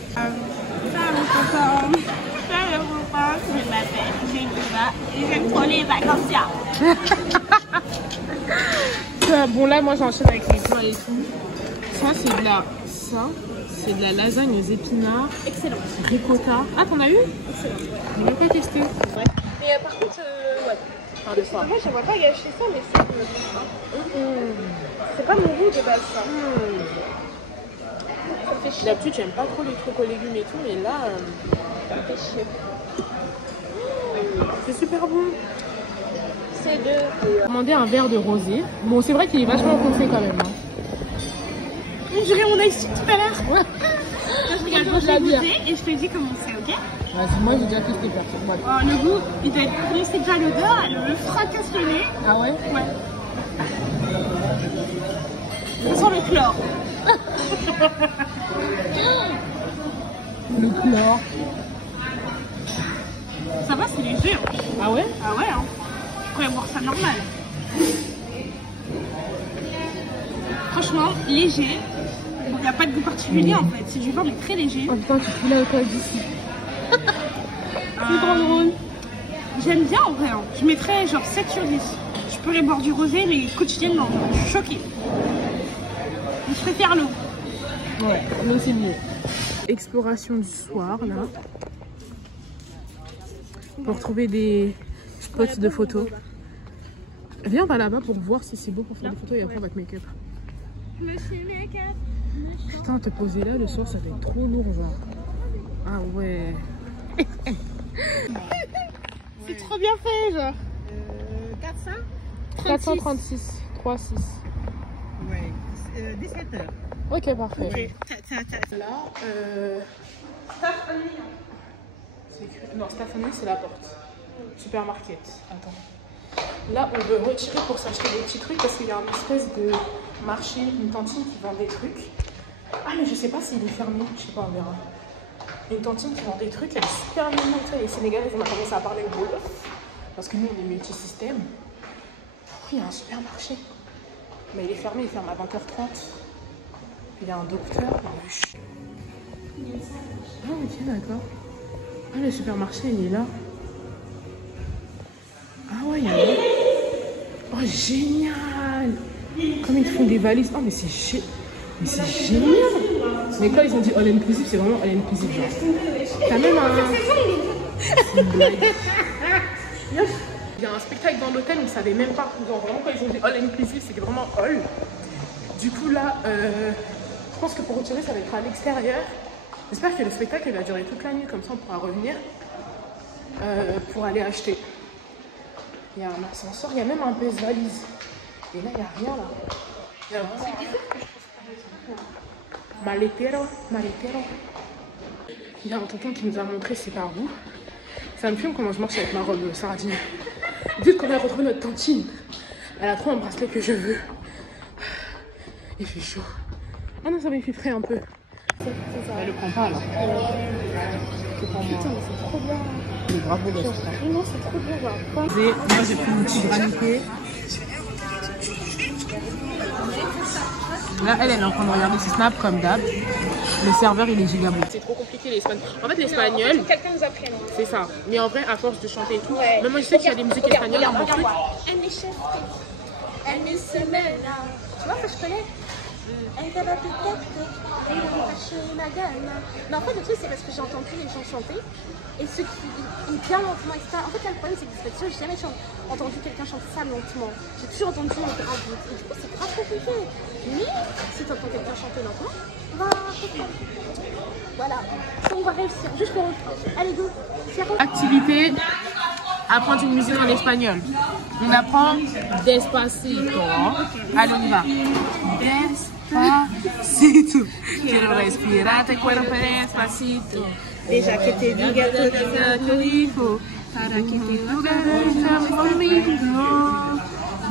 Je m'appelle Geneva et j'aime trop les vacances. Bon là, moi j'enchaîne avec les plats et tout. Ça c'est de la... Ça, c'est de la lasagne aux épinards. Excellent. Ricotta. Ah, t'en as eu? Excellent. Je n'ai même pas testé. Ouais. Mais par contre, ouais. Parle de ça. Moi, j'aimerais pas gâcher ça, mais c'est pas mon goût de base, ça. Ça me fait chier. D'habitude, j'aime pas trop les trucs aux légumes et tout, mais là, Ça me fait chier. c'est super bon. C'est de... J'ai commandé un verre de rosé. Bon, c'est vrai qu'il est vachement foncé quand même. Hein. On dirait mon ice tout à l'heure. Ouais. Je regarde quand j'ai goûté et je te dis comment c'est, ok? Vas-y, moi j'ai déjà testé perso. Oh, le goût, il doit être... Vous connaissez déjà l'odeur, le fracasse le nez. Ah ouais? Ouais. On sent le chlore. Le chlore. Ça va, c'est léger. Hein. Ah ouais? Ah ouais, hein. Je pourrais boire ça normal. Franchement, léger. Il n'y a pas de goût particulier en fait. C'est du vin mais très léger. Oh putain, tu fous la école d'ici. C'est trop drôle. J'aime bien en vrai. Hein. Je mettrais genre 7 sur 10. Je pourrais boire du rosé mais quotidiennement. Je suis choquée. Mais je préfère l'eau. Ouais, l'eau c'est mieux. Exploration du soir là. Pour trouver des spots de photos. Viens, on va là-bas pour voir si c'est beau pour faire des photos et après on va te make-up. Je me suis make-up. Putain, te poser là le soir ça va être trop lourd genre. Ah ouais. C'est trop bien fait genre. 436, 36. Ouais, 17 h. Ok, parfait. Okay. Là, c'est écrit... Non, Stephanie, c'est la porte. Supermarket. Attends. Là, on veut retirer pour s'acheter des petits trucs parce qu'il y a une espèce de marché, une cantine qui vend des trucs. Ah, mais je sais pas s'il est fermé. Je sais pas, on verra. Une cantine qui vend des trucs, elle est super mignonne. Les Sénégalais, on a commencé à parler au Wolof. Parce que nous, on est multisystème. Il y a un supermarché. Mais il est fermé, il ferme à 20 h 30. Il y a un docteur. Ah ok, d'accord. Ah, le supermarché, il est là. Ah ouais, il y a un... Oh, génial. Comme ils font des valises. Oh, mais c'est génial. Mais quand ils ont dit all inclusive, c'est vraiment all inclusive. Genre. T'as même un... C'est une blague. Il y a un spectacle dans l'hôtel, on ne savait même pas. Genre, vraiment, quand ils ont dit all inclusive, c'était vraiment all. Du coup, là, je pense que pour retirer, ça va être à l'extérieur. J'espère que le spectacle va durer toute la nuit, comme ça on pourra revenir pour aller acheter. Il y a un ascenseur, il y a même un pèse-valise. Et là, il n'y a rien là. Il y a vraiment rien. Maletero, maletero. Il y a un tonton qui nous a montré c'est par où. Ça me fume comment je marche avec ma robe sardine. Vite qu'on a retrouvé notre tantine. Elle a trop un bracelet que je veux. Il fait chaud. Ah non, ça m'a fait frais un peu. Elle le prend pas là. Putain, mais c'est trop bien. Mais bravo, les Vraiment, c'est trop bien. Genre. moi j'ai pris mon petit granité. Là, elle est en train de regarder ses snaps comme d'hab. Le serveur, il est giga bon. C'est trop compliqué l'espagnol. En fait, l'espagnol, Quelqu'un nous apprenne. c'est ça. Mais en vrai, à force de chanter et tout, Ouais. même moi je sais qu'il y a des musiques espagnoles dans mon truc. Elle m'est chef. Elle m'est semaine. Tu vois, ça je connais. Elle va la peut-être. Elle va chercher ma gueule. Mais en fait, le truc, c'est parce que j'ai entendu les gens chanter. Et ceux qui bien lentement, etc. En fait, là, le problème, c'est que j'ai jamais entendu quelqu'un chanter ça lentement. J'ai toujours entendu un beat. Et du coup, c'est grave compliqué. Mais si tu entends quelqu'un chanter lentement, va voilà. Ça, on va réussir. Juste pour. Allez, go. Activité, apprendre une musique en espagnol. On apprend Despacito. Allez, on y va. Despacito. Quiero respirar tu cuerpo despacito. Déjà que te diga Tu dijo para que te vayas conmigo.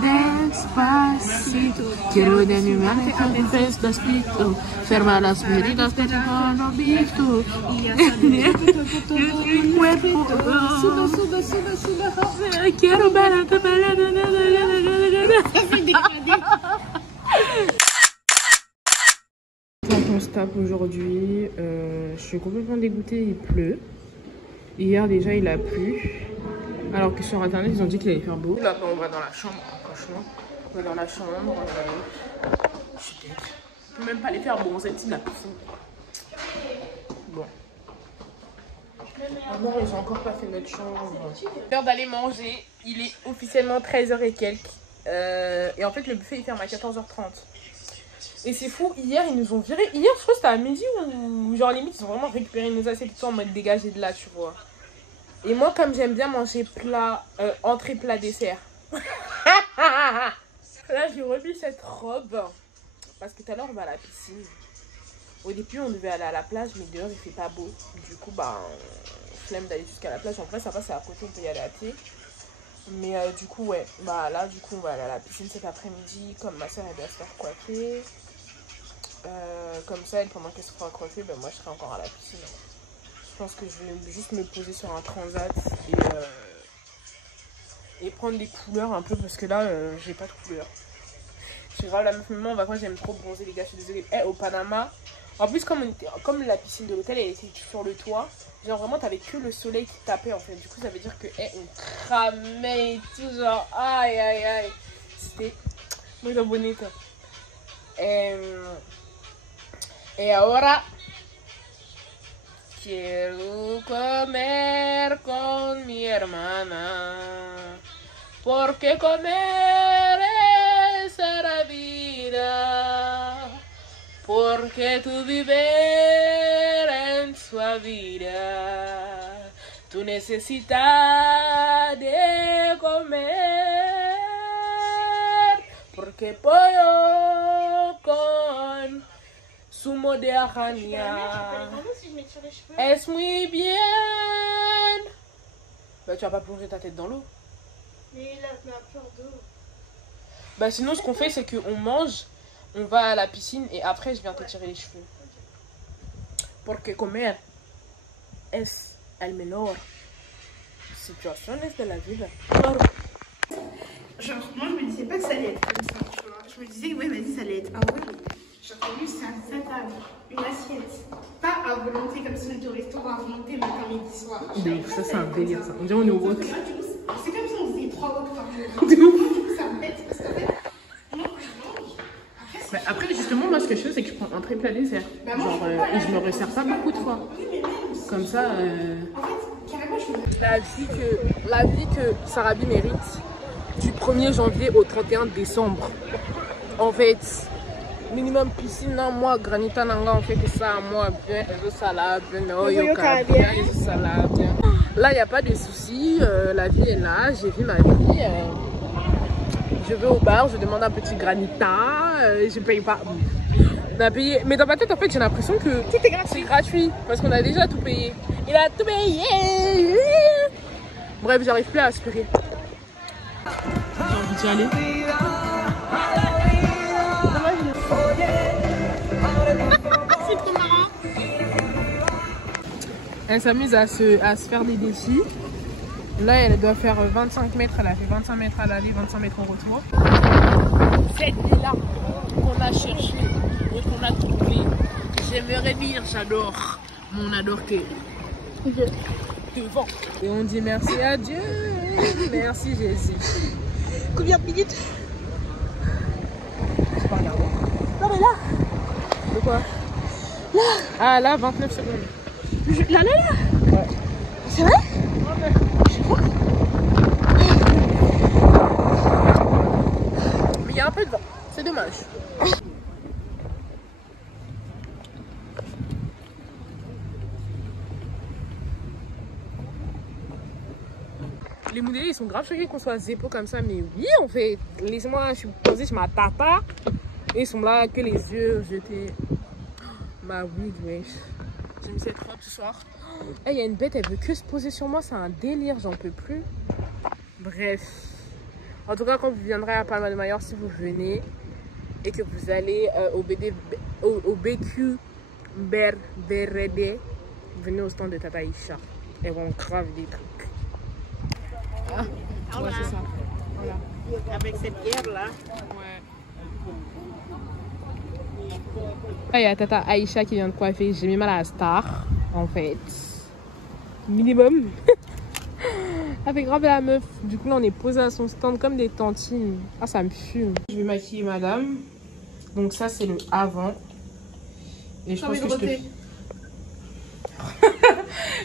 Despacito. Quiero desnudarte con un despacito. Ferma las heridas que te han visto. Y ya mi cuerpo. Sube. Quiero ver a tu Quand on se tape aujourd'hui, je suis complètement dégoûtée, il pleut. Hier déjà il a plu. Alors que sur internet ils ont dit qu'il allait faire beau. Là on va dans la chambre, franchement. On va dans la chambre. Je suis dégoûtée. Je peux même pas les faire bronzer de la piscine. Bon. Ah non, ils ont encore pas fait notre chambre. L'heure d'aller manger, il est officiellement 13h et quelques. Et en fait le buffet il ferme à 14h30. Et c'est fou, hier ils nous ont virés. Hier je crois que c'était à midi ou genre limite ils ont vraiment récupéré nos assiettes en mode dégagé de là, tu vois. Et moi comme j'aime bien manger plat, entrée, plat, dessert. Là j'ai remis cette robe. Parce que tout à l'heure on va à la piscine. Au début on devait aller à la plage mais dehors il fait pas beau. Du coup bah flemme d'aller jusqu'à la plage. En vrai ça va, c'est à côté, on peut y aller à pied. Mais du coup ouais, bah là du coup on va aller à la piscine cet après-midi. Comme ma soeur elle doit se faire coiffer. Comme ça, elle, pendant qu'elle se fera coiffer, ben moi je serai encore à la piscine. Je pense que je vais juste me poser sur un transat et prendre des couleurs un peu parce que là j'ai pas de couleurs. C'est grave, la meuf me met en vacances, j'aime trop bronzer les gars, je suis désolée. Au Panama, en plus comme la piscine de l'hôtel elle était sur le toit, genre vraiment t'avais que le soleil qui tapait en fait. Du coup ça veut dire que on cramait et tout, genre aïe. C'était muy bonito. Y ahora quiero comer con mi hermana, porque comer es la vida, porque tu vivir en su vida, tú necesitas de comer, porque pollo con zumo de araña es muy bien. Bah tu vas pas plonger ta tête dans l'eau. Mais là, on a peur d'eau. Bah sinon ce qu'on fait c'est qu'on mange, on va à la piscine et après je viens te tirer les cheveux. Porque comer es el menor situaciones de la vida. Genre, moi je me disais pas que ça allait être comme ça, tu vois. Je me disais, ouais, vas-y, ça allait être. Ah ouais, genre, t'as vu, c'est un table, une assiette. Pas à volonté comme si on était au restaurant à volonté matin, midi, soir. Ça c'est un délire ça. On dirait on est au wok. C'est comme si on faisait 3 woks par jour. Du coup, ça me bête parce qu'en fait, moi quand je mange, Bah, après justement moi ce que je fais c'est que je prends un très plat dessert. Genre et je me resserre ça beaucoup de fois. Comme ça. en fait, carrément, je me. La vie que Sarabi mérite du 1er janvier au 31 décembre. En fait, minimum piscine, moi, granita nanga, on fait que ça, moi, bien, salade, bien, salade. Là, il n'y a pas de soucis, la vie est là, j'ai vu ma vie. Je vais au bar, je demande un petit granita, je paye pas. On a payé. Mais dans ma tête, en fait, j'ai l'impression que c'est gratuit parce qu'on a déjà tout payé. Il a tout payé. Bref, j'arrive plus à aspirer. J'ai envie d'y aller. C'est trop marrant. Elle s'amuse à se faire des défis. Là, elle doit faire 25 mètres. Elle a fait 25 mètres à l'aller, 25 mètres au retour. Cette villa qu'on a cherchée et qu'on a trouvée, j'aimerais dire, j'adore. Mon adore que devant. Et on dit merci à Dieu. Merci Jésus. Combien de minutes? Je pas regarder. Non mais là. De quoi? Là. Ah là, 29 secondes. Là. Ouais. C'est vrai? Ouais. Je sais pas. Mais il y a un peu de vent. C'est dommage. Les Moudélis, ils sont grave choqués qu'on soit zépo comme ça, mais oui, on fait. Laissez-moi, je suis posée chez ma tata. Et ils sont là, que les yeux jetés. Ma wig, wesh. J'ai mis cette robe ce soir. Il y a une bête, elle veut que se poser sur moi, c'est un délire, j'en peux plus. Bref. En tout cas, quand vous viendrez à Palma de Mallorca, si vous venez et que vous allez au BQ Berrede, venez au stand de Tata Isha. Elles vont grave des trucs. Ah, ouais, c'est ça. Voilà. Avec cette pierre-là. Ouais. Là, il y a Tata Aïcha qui vient de coiffer. J'ai mis mal à la star, en fait. Minimum. Elle fait grave la meuf. Du coup, là, on est posé à son stand comme des tantines. Ah, ça me fume. Je vais maquiller madame. Donc, ça, c'est le avant. Et je pense que je te...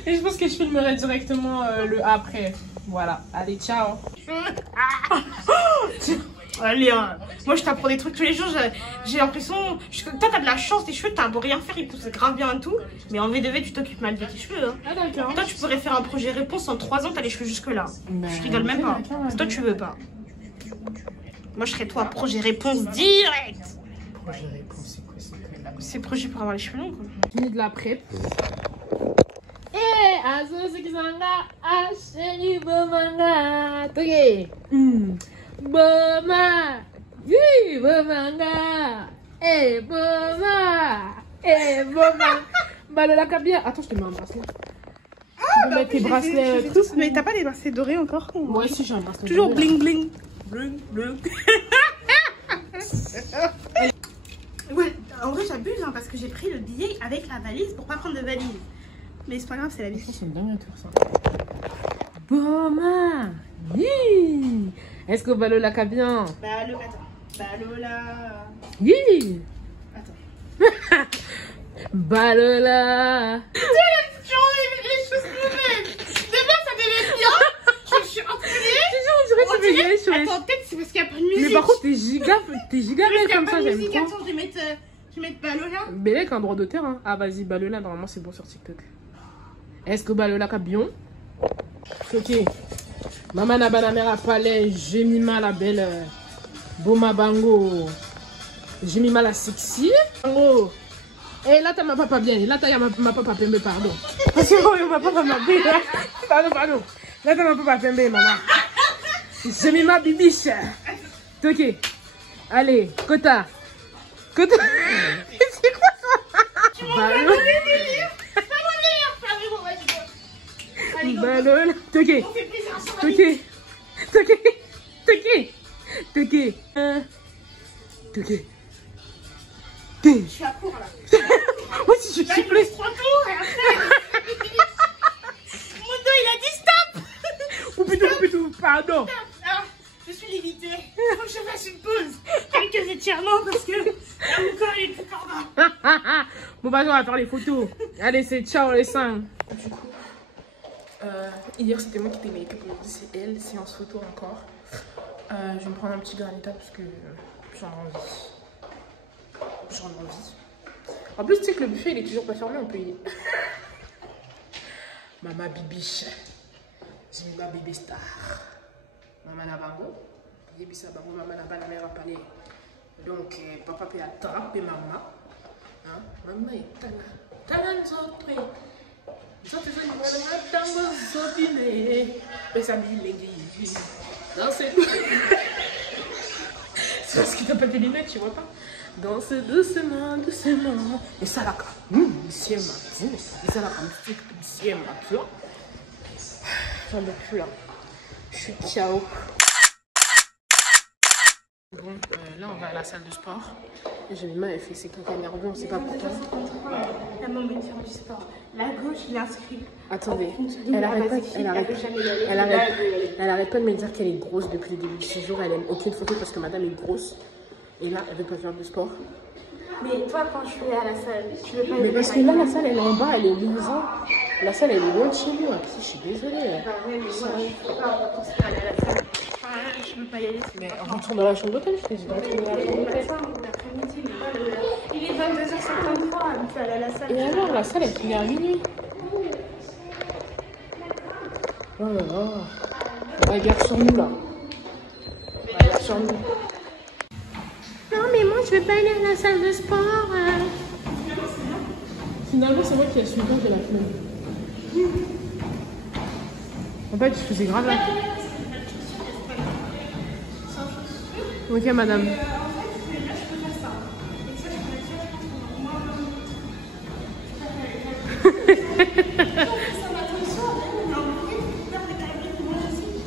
Et je pense que je filmerai directement le après. Voilà. Allez, ciao. Allez, moi je t'apprends des trucs tous les jours, j'ai l'impression... Toi t'as de la chance, tes cheveux, t'as beau rien faire, ils poussent grave bien et tout. Mais en V2V, tu t'occupes mal de tes cheveux. Hein. Ah d'accord. Toi tu pourrais faire un projet réponse en 3 ans, t'as les cheveux jusque là. Je rigole même pas. Toi tu veux pas. Moi je serais toi, projet réponse direct. Projet réponse, c'est quoi ça? C'est projet pour avoir les cheveux longs quoi. Fini de la prep. Eh, azo sekizanga, asheri bomanga, toge. Boma, oui, bomanga, boma. Bah le lac a bien. Attends, je te mets un bracelet. Tu peux mettre tes bracelets tous. Mais t'as pas des bracelets dorés encore? Moi aussi j'ai un bracelet. Toujours bling bling. Ouais, en vrai j'abuse hein, parce que j'ai pris le billet avec la valise pour pas prendre de valise. Mais c'est pas grave, c'est la vie. C'est une dingue tour ça. Boma, oui. Est-ce que Balo lac a bien? Attends. Balola. Oui. Attends. Balola. Tu enlèves les choses nouvelles. De base ça devait être bien. Je suis entraînée. On dirait que tu veux sur les... Attends, peut-être c'est parce qu'il n'y a pas de musique. Mais par contre, t'es giga belle comme ça, j'aime trop. Attends, je vais mettre Balola. Mais avec un droit d'auteur, hein. Ah, vas-y, Balola, normalement, c'est bon sur TikTok. Est-ce que Balola Cabion? Ok. Maman Nabanamera Palais, Jemima la belle. Boma Bango. Jemima la sexy. Bango. Eh, là, t'as ma papa bien. Là, t'as ma papa pembe, pardon. Parce que oh, ma papa m'a bien. Pardon. Là, t'as ma papa pembe, maman. Jemima bibiche. Ok. Allez, Kota. C'est quoi ça? Tu m'as donné des livres. C'est pas mon délire. Allez, go. Ballon. Toqué. On fait plaisir à son Toqué. Je suis à court là. Moi si je suis plus. 3 tours et après. Mon dos il a dit stop. Ou plutôt, pardon. Ah, je suis limitée. Faut que je fasse une pause. Quelques étirements parce que là mon corps il est plus cordon. Bon bah on va faire les photos. Allez c'est ciao les 5. Du coup, hier c'était moi qui t'ai make-up, aujourd'hui c'est elle, séance photo encore. Je vais me prendre un petit granita parce que j'en ai envie. En plus tu sais que le buffet il est toujours pas fermé, on peut y... Maman bibiche. J'ai ma bébé star. Maman la bango. Yébissa bango, maman la bas la mère à parler. Donc papa peut attraper maman. Hein? Maman est tana. Tana nzotwe. Nzotwe zoni mwana tango zopine. Pesa bilengi. Danser. C'est parce qu'il t'a pas tes lunettes, tu vois pas? Danse doucement, doucement. Et ça là, monsieur Mathieu. Et ça là, monsieur Mathieu. J'en peux plus là. Je suis KO. Bon, là on va à la salle de sport. J'ai mis main, elle fait ses caca nerveux, on sait pas pourquoi. La maman me faire du sport. La gauche, il inscrit. Attendez, elle arrête pas de me dire qu'elle est grosse depuis le début. Ce jour, elle aime aucune photo parce que madame est grosse. Et là, elle veut pas faire de sport. Mais toi, quand je suis à la salle, tu veux pas. Mais parce que là, la salle, elle est en bas, elle est loin. La salle, elle est loin de chez nous. Je suis désolée. Bah ouais, mais moi, je peux pas aller à la salle. Je peux pas y aller. Mais on retourne dans la chambre d'hôtel, je t'ai dit. L'après-midi, il est 22h53, tu vas aller à la salle. Et alors, la salle, elle finit à minuit. Oh là là. Regarde sur nous, là. Regarde sur nous. Non, mais moi, je veux pas aller à la salle de sport. Finalement, c'est moi qui ai suivi de la flemme. En fait, je faisais grave la... Ok, madame.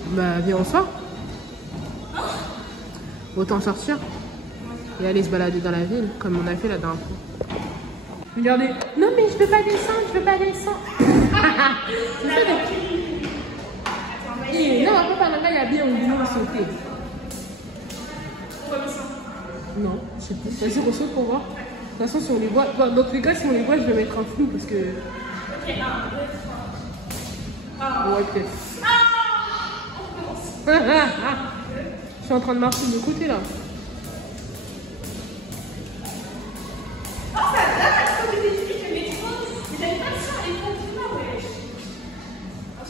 Bah, viens, on sort. Autant sortir et aller se balader dans la ville, comme on a fait la dernière fois. Regardez. Non, mais je veux pas descendre, je veux pas descendre. Non, après, par là, il y a bien une vidéo sauter. Non, je sais plus. Vas-y, ressaute pour voir. De toute façon, si on les voit, dans tous les cas, si on les voit, je vais mettre un flou parce que. Ouais, peut-être. Je suis en train de marcher de côté là.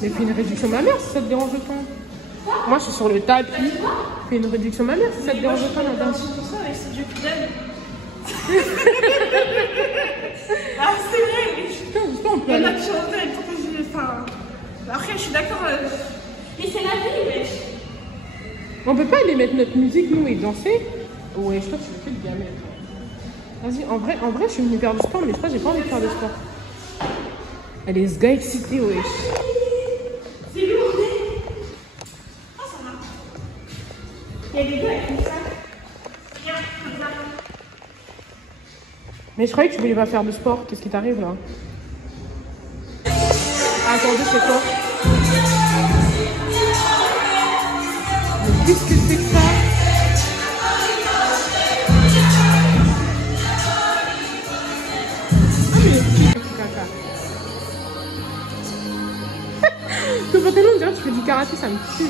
Mais fais une réduction mammaire si ça te dérange autant. Moi je suis sur le tapis. Fais une réduction mammaire si ça te dérange autant, madame. Ah, c'est vrai, mais Putain, on peut aller. après, je suis d'accord. Mais c'est la vie, wesh. On peut pas aller mettre notre musique, nous, et danser? Ouais, je crois que tu le fais de bien mettre. Vas-y, en vrai, je suis venue faire du sport, mais je crois que j'ai pas envie de faire de sport. Elle est ce gars excitée, wesh. C'est lourd, oh, ça va. Il y a des gars avec une sac. Regarde, comme ça. Mais je croyais que tu voulais pas faire de sport. Qu'est-ce qui t'arrive là? Ah, attendez, c'est quoi? Mais qu'est-ce que c'est que ça? Tu vois tellement dire que tu fais du karaté, ça me tue.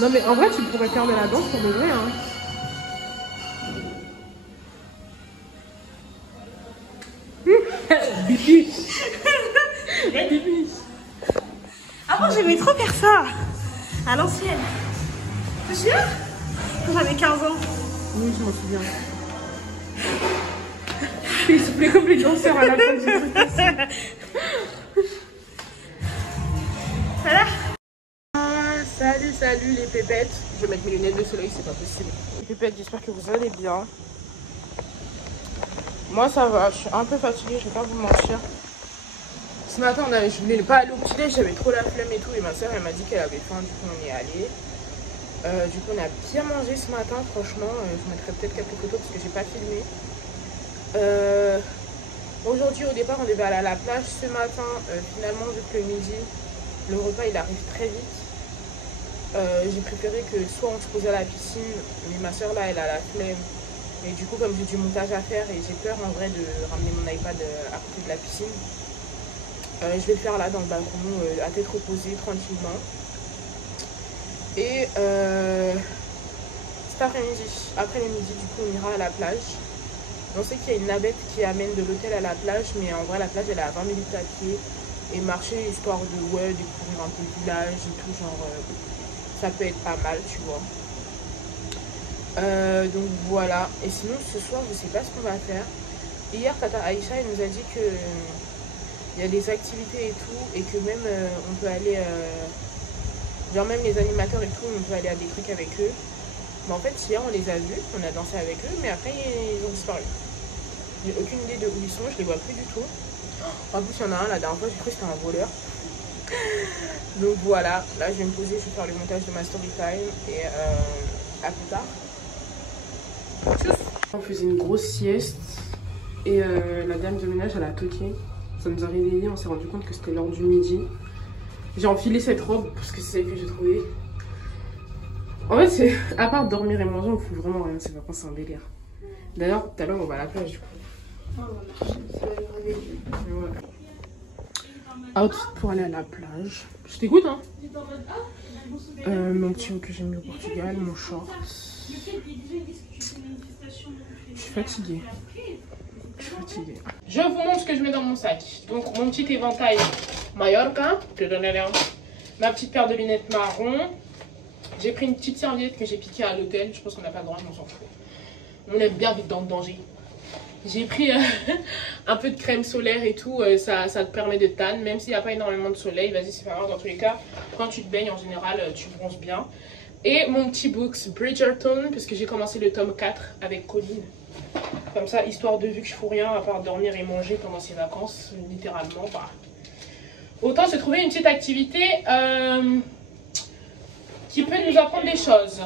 Non mais en vrai tu pourrais faire de la danse pour de vrai hein. Bibi. Bibi. Avant, j'aimais trop faire ça. À l'ancienne. Tu te souviens? Quand j'avais 15 ans. Oui, je m'en souviens. Il se plaît comme les danseurs à la fin du truc. Voilà. Salut les pépettes. Je vais mettre mes lunettes de soleil, c'est pas possible. Les pépettes, j'espère que vous allez bien. Moi ça va, je suis un peu fatiguée, je vais pas vous mentir. Ce matin, je voulais pas aller au petit-déj, j'avais trop la flemme et tout. Et ma soeur, elle m'a dit qu'elle avait faim, du coup on y est allé. Du coup on a bien mangé ce matin, franchement. Je vous mettrai peut-être quelques photos parce que j'ai pas filmé. Aujourd'hui au départ on devait aller à la plage ce matin. Finalement vu que le midi, le repas il arrive très vite. J'ai préféré que soit on se posait à la piscine, mais ma soeur là elle a la flemme. Et du coup comme j'ai du montage à faire et j'ai peur en vrai de ramener mon iPad à côté de la piscine. Je vais le faire là dans le balcon à tête reposée tranquillement. Et cet après le midi du coup on ira à la plage. On sait qu'il y a une navette qui amène de l'hôtel à la plage, mais en vrai la plage elle est à 20 minutes à pied. Et marcher histoire de découvrir un peu le village et tout, genre ça peut être pas mal tu vois. Donc voilà. Et sinon ce soir je sais pas ce qu'on va faire. Hier Tata Aïcha elle nous a dit que il y a des activités et tout, et que même on peut aller genre même les animateurs et tout, on peut aller à des trucs avec eux. Mais en fait hier on les a vus, on a dansé avec eux, mais après ils ont disparu. J'ai aucune idée de où ils sont, je les vois plus du tout. En plus, il y en a un, la dernière fois, j'ai cru que c'était un voleur. Donc voilà, là je vais me poser, je vais faire le montage de ma story time et à plus tard. Tchuss. On faisait une grosse sieste et la dame de ménage elle a toqué. Ça nous a réveillés, on s'est rendu compte que c'était l'heure du midi. J'ai enfilé cette robe parce que c'est celle que j'ai trouvée. En fait, c'est à part dormir et manger, on fout vraiment rien, c'est pas c'est un délire. D'ailleurs, tout à l'heure on va à la plage du coup. Voilà. Outfit pour aller à la plage. Je t'écoute hein. Mon petit haut que j'ai mis au Portugal, mon short. Je suis fatiguée. Je vous montre ce que je mets dans mon sac. Donc mon petit éventail Mallorca. Ma petite paire de lunettes marron. J'ai pris une petite serviette que j'ai piquée à l'hôtel. Je pense qu'on n'a pas le droit, mais on s'en fout. On aime bien vite dans le danger. J'ai pris un peu de crème solaire et tout, ça te permet de tan, même s'il n'y a pas énormément de soleil, vas-y c'est pas grave, dans tous les cas, quand tu te baignes en général, tu bronzes bien. Et mon petit box Bridgerton, parce que j'ai commencé le tome 4 avec Colline. Comme ça, histoire de vu que je fous rien à part dormir et manger pendant ces vacances, littéralement, bah. Autant se trouver une petite activité qui peut nous apprendre des choses.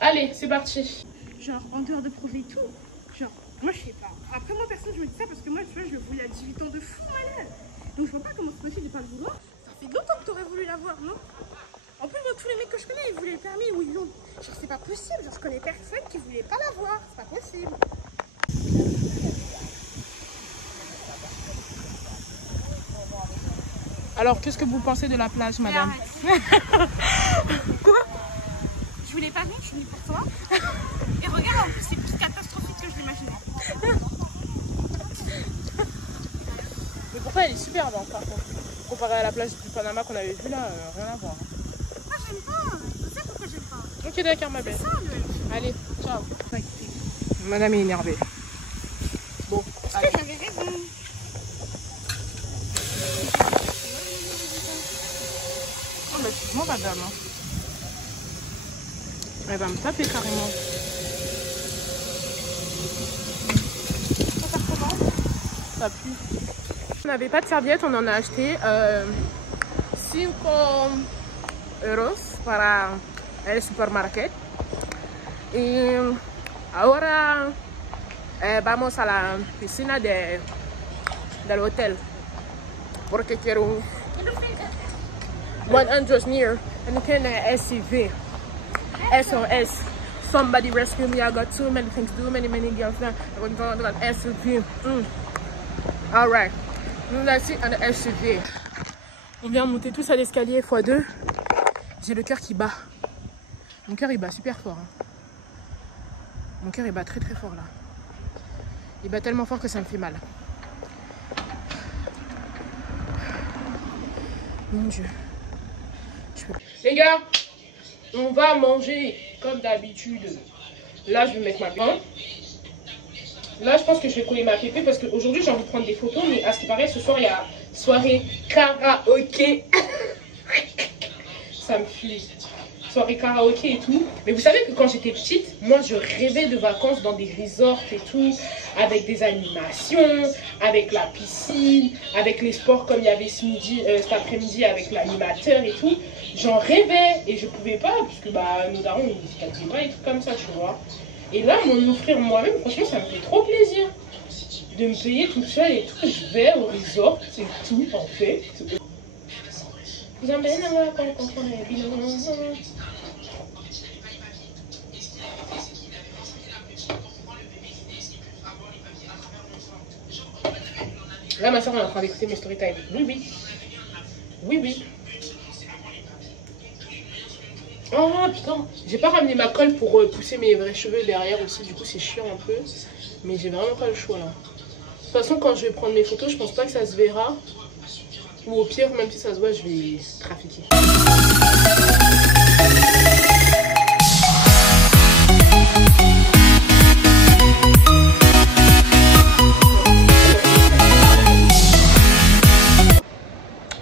Allez, c'est parti. Genre, en dehors de prouver tout, genre, moi je sais pas. Après moi personne je me dis ça parce que moi tu vois je le voulais à 18 ans de fou malade. Donc je vois pas comment c'est possible de pas le vouloir. Ça fait longtemps que t'aurais voulu l'avoir, non? En plus moi tous les mecs que je connais ils voulaient le permis ou ils l'ont. Genre c'est pas possible, genre je connais personne qui voulait pas l'avoir, c'est pas possible. Alors qu'est-ce que vous pensez de la plage madame? Quoi? Je voulais pas venir, je suis venue pour toi. Et regarde en plus c'est plus catastrophique que je l'imaginais. Mais pourquoi elle est super bien par contre. Comparé à la plage du Panama qu'on avait vue là, rien à voir. Moi j'aime pas, je sais pourquoi j'aime pas. Ok d'accord ma belle. C'est ça le... Allez, ciao. Madame est énervée. Bon, allez. J'avais raison. Oh mais excuse-moi madame. Hein. Elle va me taper carrément. Ça comment? Ça pue. On n'avait pas de serviette, on en a acheté 5 euros para el supermarket. Y ahora vamos a la piscina del hotel. Porque quiero 100 near and can SUV. SOS. Somebody rescue me. I got too many things to do, many girls now. I'm going to go to an SUV. Alright. Let's see an SUV. On vient monter tous à l'escalier x2. J'ai le cœur qui bat. Mon cœur il bat super fort. Hein. Mon cœur il bat très très fort là. Il bat tellement fort que ça me fait mal. Mon Dieu. Les gars, on va manger comme d'habitude. Là, je vais mettre ma pain. Là, je pense que je vais coller ma pépé parce qu'aujourd'hui, j'ai envie de prendre des photos. Mais à ce qui paraît, ce soir, il y a soirée karaoké. Ça me fuit. Soirée karaoké et tout. Mais vous savez que quand j'étais petite, moi, je rêvais de vacances dans des resorts et tout. Avec des animations, avec la piscine, avec les sports comme il y avait cet après-midi avec l'animateur et tout. J'en rêvais et je pouvais pas puisque bah, nos darons ils ne calculent pas et tout comme ça, tu vois. Et là, m'en offrir moi-même, franchement, ça me fait trop plaisir de me payer toute seule et tout. Je vais au resort, c'est tout en fait. Là, ma soeur est en train d'écouter mes story time. Oui, oui. Oui, oui. Oh putain, j'ai pas ramené ma colle pour pousser mes vrais cheveux derrière aussi. Du coup, c'est chiant un peu. Mais j'ai vraiment pas le choix là. De toute façon, quand je vais prendre mes photos, je pense pas que ça se verra. Ou au pire, même si ça se voit, je vais trafiquer.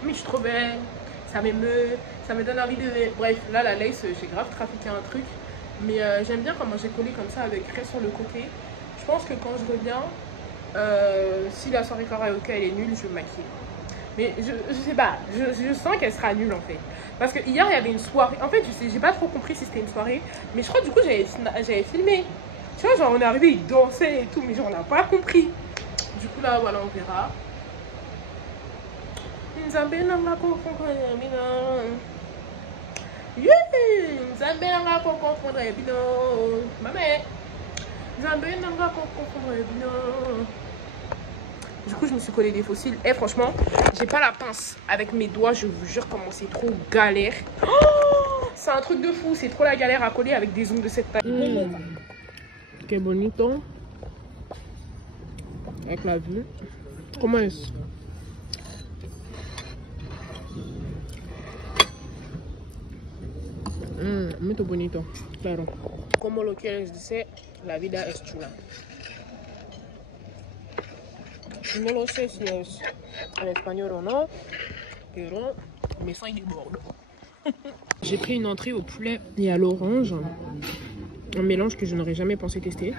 Mais je suis trop belle. Ça m'émeut, ça me donne envie de... Bref, là, la lace, j'ai grave trafiqué un truc. Mais j'aime bien comment j'ai collé comme ça avec rien sur le côté. Je pense que quand je reviens, Si la soirée karaoké elle est nulle, je vais me maquiller. Mais je sais pas, je sens qu'elle sera nulle en fait. Parce que hier il y avait une soirée. En fait, j'ai pas trop compris si c'était une soirée. Mais je crois du coup j'avais filmé. Tu vois, genre on est arrivé, ils dansaient et tout, mais genre on n'a pas compris. Du coup là, voilà, on verra. Du coup, je me suis collé des fossiles. Et franchement, j'ai pas la pince avec mes doigts. Je vous jure comment c'est trop galère. Oh, c'est un truc de fou. C'est trop la galère à coller avec des ongles de cette taille. Que bonito. Avec la vue. Comment est-ce? Muy bonito. Claro. Como lo quieres decir, la vida es chula. No lo sé si es en espagnol ou non, pero mes seins débordent. J'ai pris une entrée au poulet et à l'orange, un mélange que je n'aurais jamais pensé tester.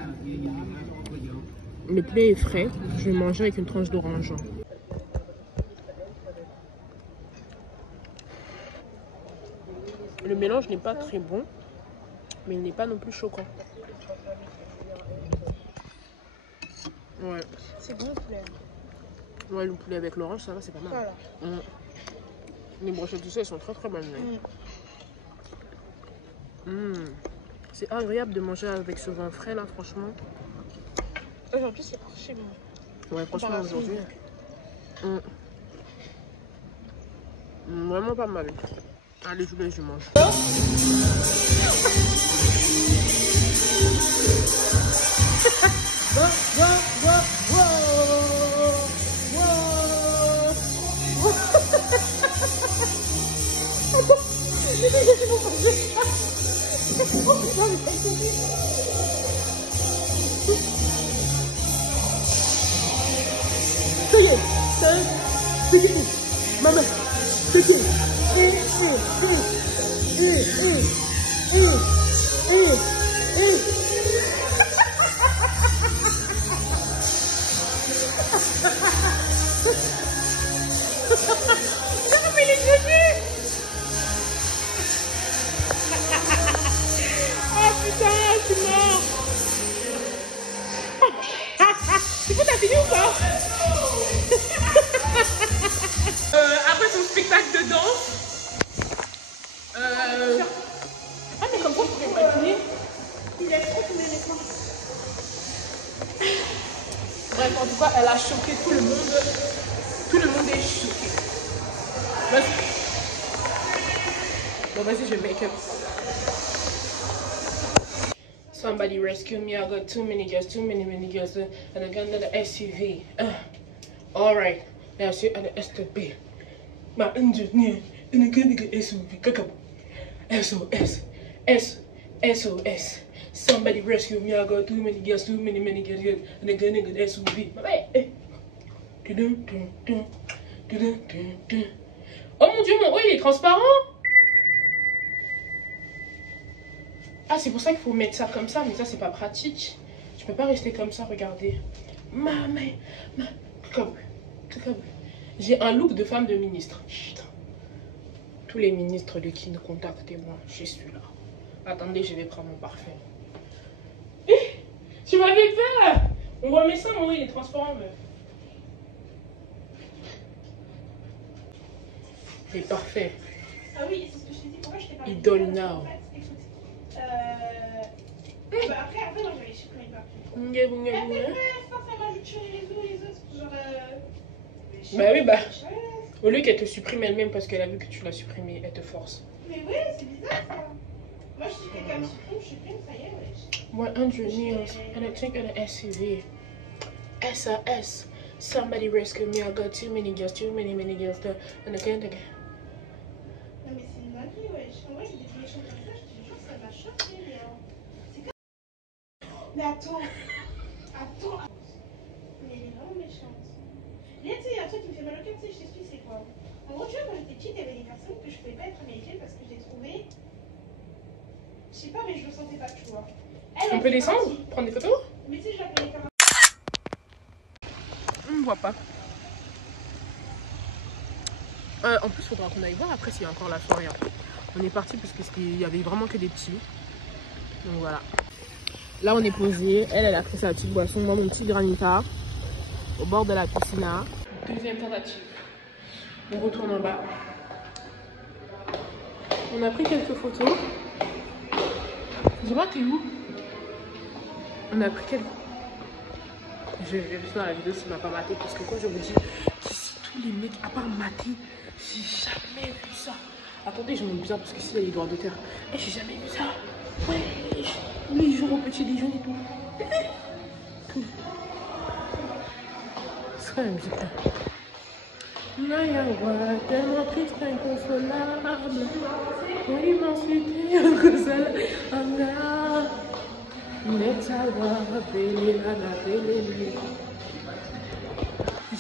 Le poulet est frais, je vais manger avec une tranche d'orange. Le mélange n'est pas très bon, mais il n'est pas non plus choquant. Ouais. C'est bon le poulet. Ouais, le poulet avec l'orange, ça va, c'est pas mal. Voilà. Les brochettes, tu sais, elles sont très très bonnes. C'est agréable de manger avec ce vin frais là, franchement. Aujourd'hui, c'est archi bon. Ouais, franchement, aujourd'hui. Vraiment pas mal. Allez, je laisse, je mange. Maman, après son spectacle de danse, ah mais comme ça je pourrais imaginer. Il a trop tombé les mains. Bref, en tout cas, elle a choqué tout le monde. Tout le monde est choqué. Vas-y. Bon, vas-y, je vais make up. Somebody rescue me. I got too many girls, and I got another SUV. Alright. Now she at the STB. My engineer in a good SUV. SOS. SOS. Somebody rescue me. I got too many girls, and I got another SUV. Oh mon dieu, mon haut il est transparent. Ah, c'est pour ça qu'il faut mettre ça comme ça, mais ça c'est pas pratique. Je peux pas rester comme ça, regardez. J'ai un look de femme de ministre. Putain. Tous les ministres de qui nous contactez-moi, je suis là. Attendez, je vais prendre mon parfum. Tu m'avais peur. On remet ça, mon haut il est transparent, meuf. C'est parfait. Ah oui, c'est ce que je t'ai dit. Pourquoi je t'ai parlé? Idol now. Bah après, moi j'avais supprimé le partout. Bah oui, bah. Au lieu qu'elle te supprime elle-même parce qu'elle a vu que tu l'as supprimé, elle te force. Mais ouais, c'est bizarre ça. Moi je dis quelqu'un me supprime, ça y est, ouais. 100 meals and I think an SUV. SOS. Somebody rescue me. I got too many girls, and I can't. Non mais c'est une dinguerie, ouais. Moi j'ai des méchants comme ça, je te jure, ça m'a choqué. C'est comme... Mais attends. Mais elle est vraiment méchante. Là, tu sais, il y a un truc qui me fait mal au cœur, tu sais, je t'explique c'est quoi. En gros, tu vois, quand j'étais petite, il y avait des personnes que je pouvais pas être américaine parce que je les trouvais... Je sais pas, mais je le sentais pas, tu vois. On peut descendre? Prendre des photos? Mais tu sais, je l'appelais les faire vois pas. En plus, il faudra qu'on aille voir après s'il y a encore la soirée. On est parti parce qu'il y avait vraiment que des petits. Donc voilà. Là, on est posé. Elle a pris sa petite boisson. Moi, mon petit granita au bord de la piscine. Deuxième tentative. On retourne en bas. On a pris quelques photos. Dis-moi, t'es où? On a pris quelques... Je vais vérifier dans la vidéo s'il m'a pas maté. Parce que quand je vous dis qu'ici, tous les mecs, à part mater, j'ai jamais vu ça. Attendez, je monte bien parce que s'il y a les droits d'auteur. Et j'ai jamais vu ça. Ouais, les jours au petit déjeuner et tout. C'est quoi la musique là? Nayawa, tellement triste, inconsolable. Pour l'immensité, inconsolable.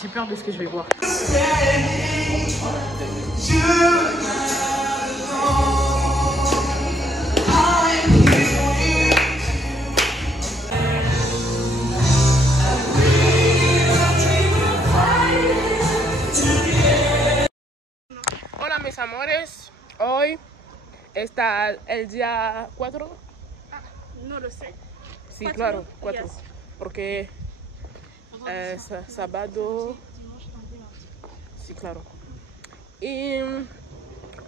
J'ai peur de ce que je vais voir. Hola mis amores, hoy está el día 4. No lo sé. Sí, claro, 4. Porque sábado. Sí, claro. Y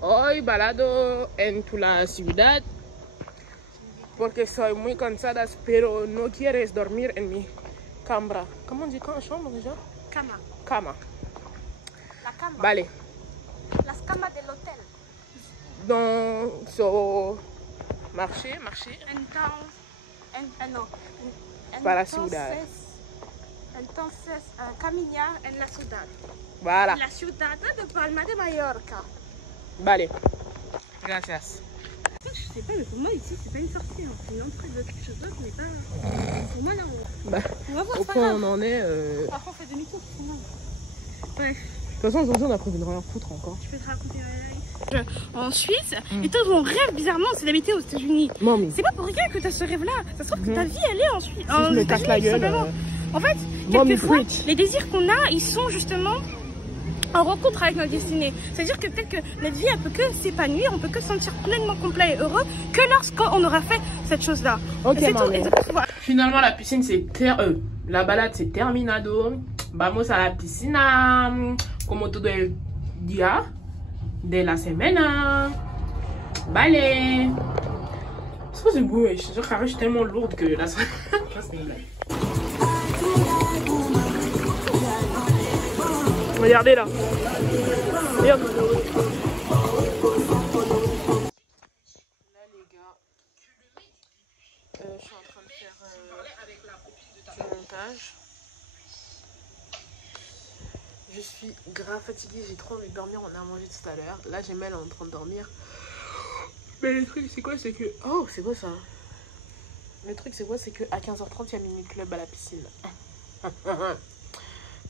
hoy balado en la ciudad porque soy muy cansada, pero no quieres dormir en mi cama. ¿Cómo on dit chambre déjà? Cama. Cama. La cama. Vale. Las camas del hotel. Donc, so, marcher. Para la ciudad. Entonces, caminar en la ciudad. Voilà. La ciudad de Palma de Mallorca. Vale. Gracias. Je sais pas, mais pour moi ici c'est pas une sortie, hein. C'est une entrée de quelque chose d'autre, mais pas. Pour moi là on va voir. Au point où on en est. Parfois on fait demi-tour pour moi. Bref. De toute façon, aujourd'hui on a prévu de rien foutre encore. Je peux te raconter ma life. En Suisse, et toi mon rêve bizarrement c'est d'habiter aux États-Unis. C'est pas pour rien que t'as ce rêve là. Ça se trouve que ta vie elle est en Suisse. Si je me casse la gueule. En fait, quelquefois, les désirs qu'on a, ils sont justement en rencontre avec notre destinée. C'est-à-dire que peut-être que notre vie, elle peut que s'épanouir, on peut que se sentir pleinement complet et heureux que lorsqu'on aura fait cette chose-là. Ok, finalement, la piscine, c'est la balade, c'est terminado. Vamos a la piscina, como todo el día de la semana. Vale. Ça, c'est beau, je suis sûre que je suis tellement lourde que la semaine. C'est une blague. Regardez là. Regarde. Là les gars, je suis en train de faire du montage. Je suis grave fatiguée, j'ai trop envie de dormir, on a mangé tout à l'heure. Là j'ai Mel en train de dormir. Mais le truc c'est quoi, c'est que... Oh c'est quoi ça? Le truc c'est quoi, c'est que à 15h30 il y a mini club à la piscine.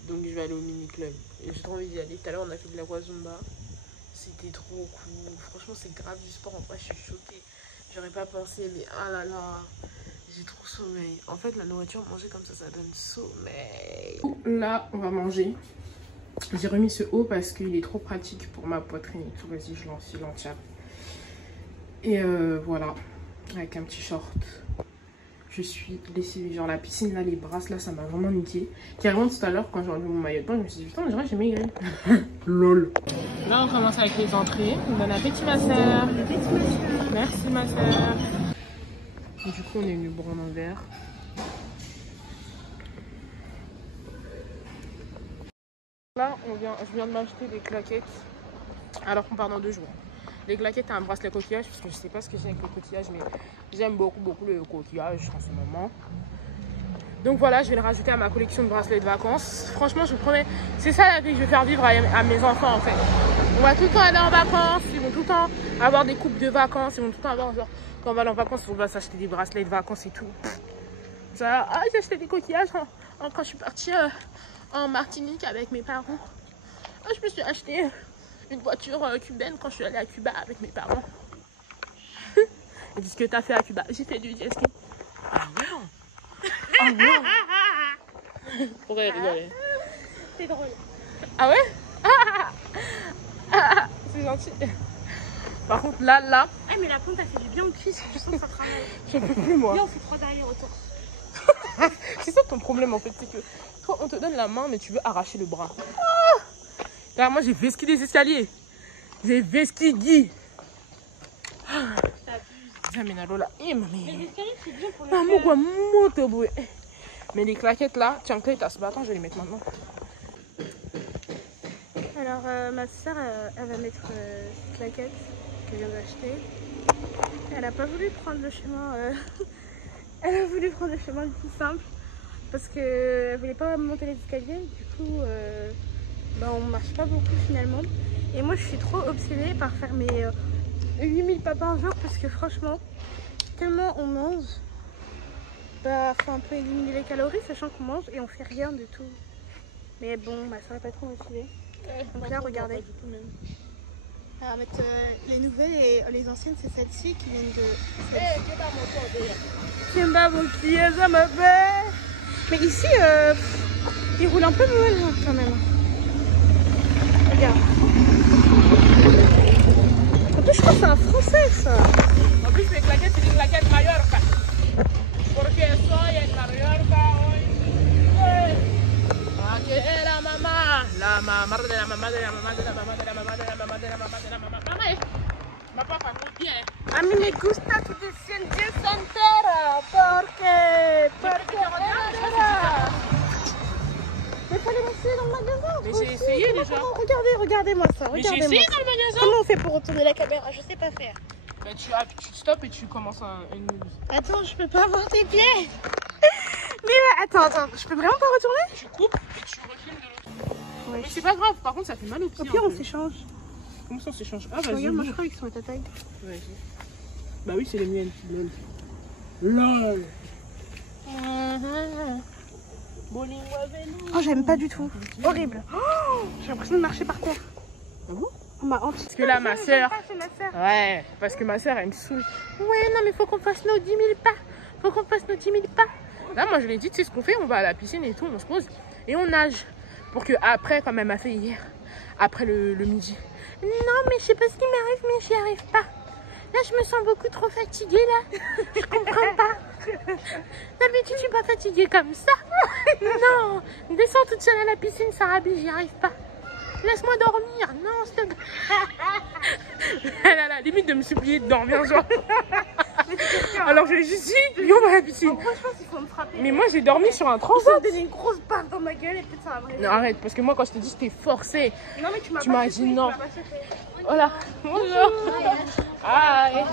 Donc je vais aller au mini club. J'ai trop envie d'y aller. Tout à l'heure on a fait de la Zumba. C'était trop cool. Franchement c'est grave du sport. En vrai je suis choquée. J'aurais pas pensé mais ah là là. J'ai trop sommeil. En fait la nourriture manger comme ça donne sommeil. Là on va manger. J'ai remis ce haut parce qu'il est trop pratique pour ma poitrine et tout. Vas-y je l'entière. Et voilà. Avec un petit short. Je suis laissée, genre la piscine là, les brasses là, ça m'a vraiment niqué. Carrément tout à l'heure quand j'ai enlevé mon maillot de bain, je me suis dit putain, je dirais que j'ai maigri. Lol. Là on commence avec les entrées. Bon appétit ma soeur. Merci ma soeur. Du coup on est venu boire un verre. Là je viens de m'acheter des claquettes. Alors qu'on part dans 2 jours. Les claquettes à un bracelet coquillage, parce que je sais pas ce que j'ai avec le coquillage, mais j'aime beaucoup le coquillage en ce moment. Donc voilà, je vais le rajouter à ma collection de bracelets de vacances. Franchement, je vous promets, c'est ça la vie que je vais faire vivre à mes enfants en fait. On va tout le temps aller en vacances, ils vont tout le temps avoir des coupes de vacances, ils vont tout le temps avoir genre, quand on va aller en vacances, on va s'acheter des bracelets de vacances et tout. Ça, j'ai acheté des coquillages quand je suis partie en Martinique avec mes parents. Je me suis acheté une voiture cubaine quand je suis allée à Cuba avec mes parents. Et dis ce que t'as fait à Cuba. J'ai fait du jet ski. Ah ouais. Ah ouais. Pourquoi rigoler? c'était drôle. Ah ouais? C'est gentil. Par contre, là. Ah, mais la pompe, elle fait du bien au cuisse. Je sens que ça fera mal. Je peux plus, moi. Viens, on fait 3 allers-retours. C'est ça ton problème en fait, c'est que toi, on te donne la main, mais tu veux arracher le bras. Ah! Là, moi, j'ai vesqué les escaliers. J'ai vesqué Guy. Mais les escaliers, c'est bien pour le cœur. Mais les claquettes là, tiens, clé, ce bâton, je vais les mettre maintenant. Alors, ma soeur, elle va mettre cette claquette qu'elle vient d'acheter. Elle a pas voulu prendre le chemin. Elle a voulu prendre le chemin le plus simple parce qu'elle voulait pas monter les escaliers. Du coup, on marche pas beaucoup finalement. Et moi, je suis trop obsédée par faire mes 8000 pas par jour parce que franchement, tellement on mange, faut un peu éliminer les calories, sachant qu'on mange et on fait rien du tout. Mais bon, ma soeur n'est pas trop motivée. Donc là, regardez. On va mettre les nouvelles et les anciennes, c'est celle-ci qui viennent de. Mais ici, il roule un peu mal quand même. Regarde. En plus, je crois que c'est un français ça. En plus, les claquettes, c'est des claquettes Mallorca. Porque soy en Mallorca hoy. Aquí es la mamá. La mamá de la mamá de la mamá de la mamá de la mamá de la mamá de la mamá de la mamá. Mamá, ma papa muy bien. A mí me gusta tu descendencia entera. Porque mais fallait monter dans le magasin. Mais j'ai essayé déjà. Regardez-moi ça. Mais j'ai essayé dans le magasin. Comment on fait pour retourner la caméra? Je sais pas faire. Bah, tu stops et tu commences une news. Attends, je peux pas avoir tes pieds. Mais attends, je peux vraiment pas retourner? Tu coupes et tu recules de l'autre. Ouais. Mais c'est pas grave, par contre ça fait mal au pied. Au pire, on s'échange. Comment ça on s'échange? Ah, vas-y. Regarde, moi je crois qu'ils sont à ta taille. Vas-y. Bah oui, c'est les miennes. LOL. Oh, j'aime pas du tout. Horrible. Oh, j'ai l'impression de marcher par terre. Ah bon? On m'a hanté. Parce que là, ma soeur. C'est ma soeur. Ouais, parce que ma soeur, elle me saoule. Ouais, non, mais faut qu'on fasse nos 10 000 pas. Faut qu'on fasse nos 10 000 pas. Là, moi, je lui ai dit, tu sais ce qu'on fait? On va à la piscine et tout, on se pose et on nage. Pour que après, comme elle m'a fait hier, après le midi. Non, mais je sais pas ce qui m'arrive, mais j'y arrive pas. Là, je me sens beaucoup trop fatiguée, là. Je comprends pas. D'habitude, je suis pas fatiguée comme ça. Non, descends toute seule à la piscine, Sarabi, j'y arrive pas. Laisse-moi dormir. Non, s'il te plaît. Elle a la limite de me supplier de dormir, genre. Alors, je lui ai juste dit, viens, on va à la piscine. Moi, je pense qu'il faut me frapper. Mais moi, j'ai dormi sur un transat. Ça me donne une grosse baffe dans ma gueule et peut-être ça va me. Non, arrête, parce que moi, quand je te dis, j'étais forcée. Non, mais tu m'as dit non. Voilà. Bonjour. Hi.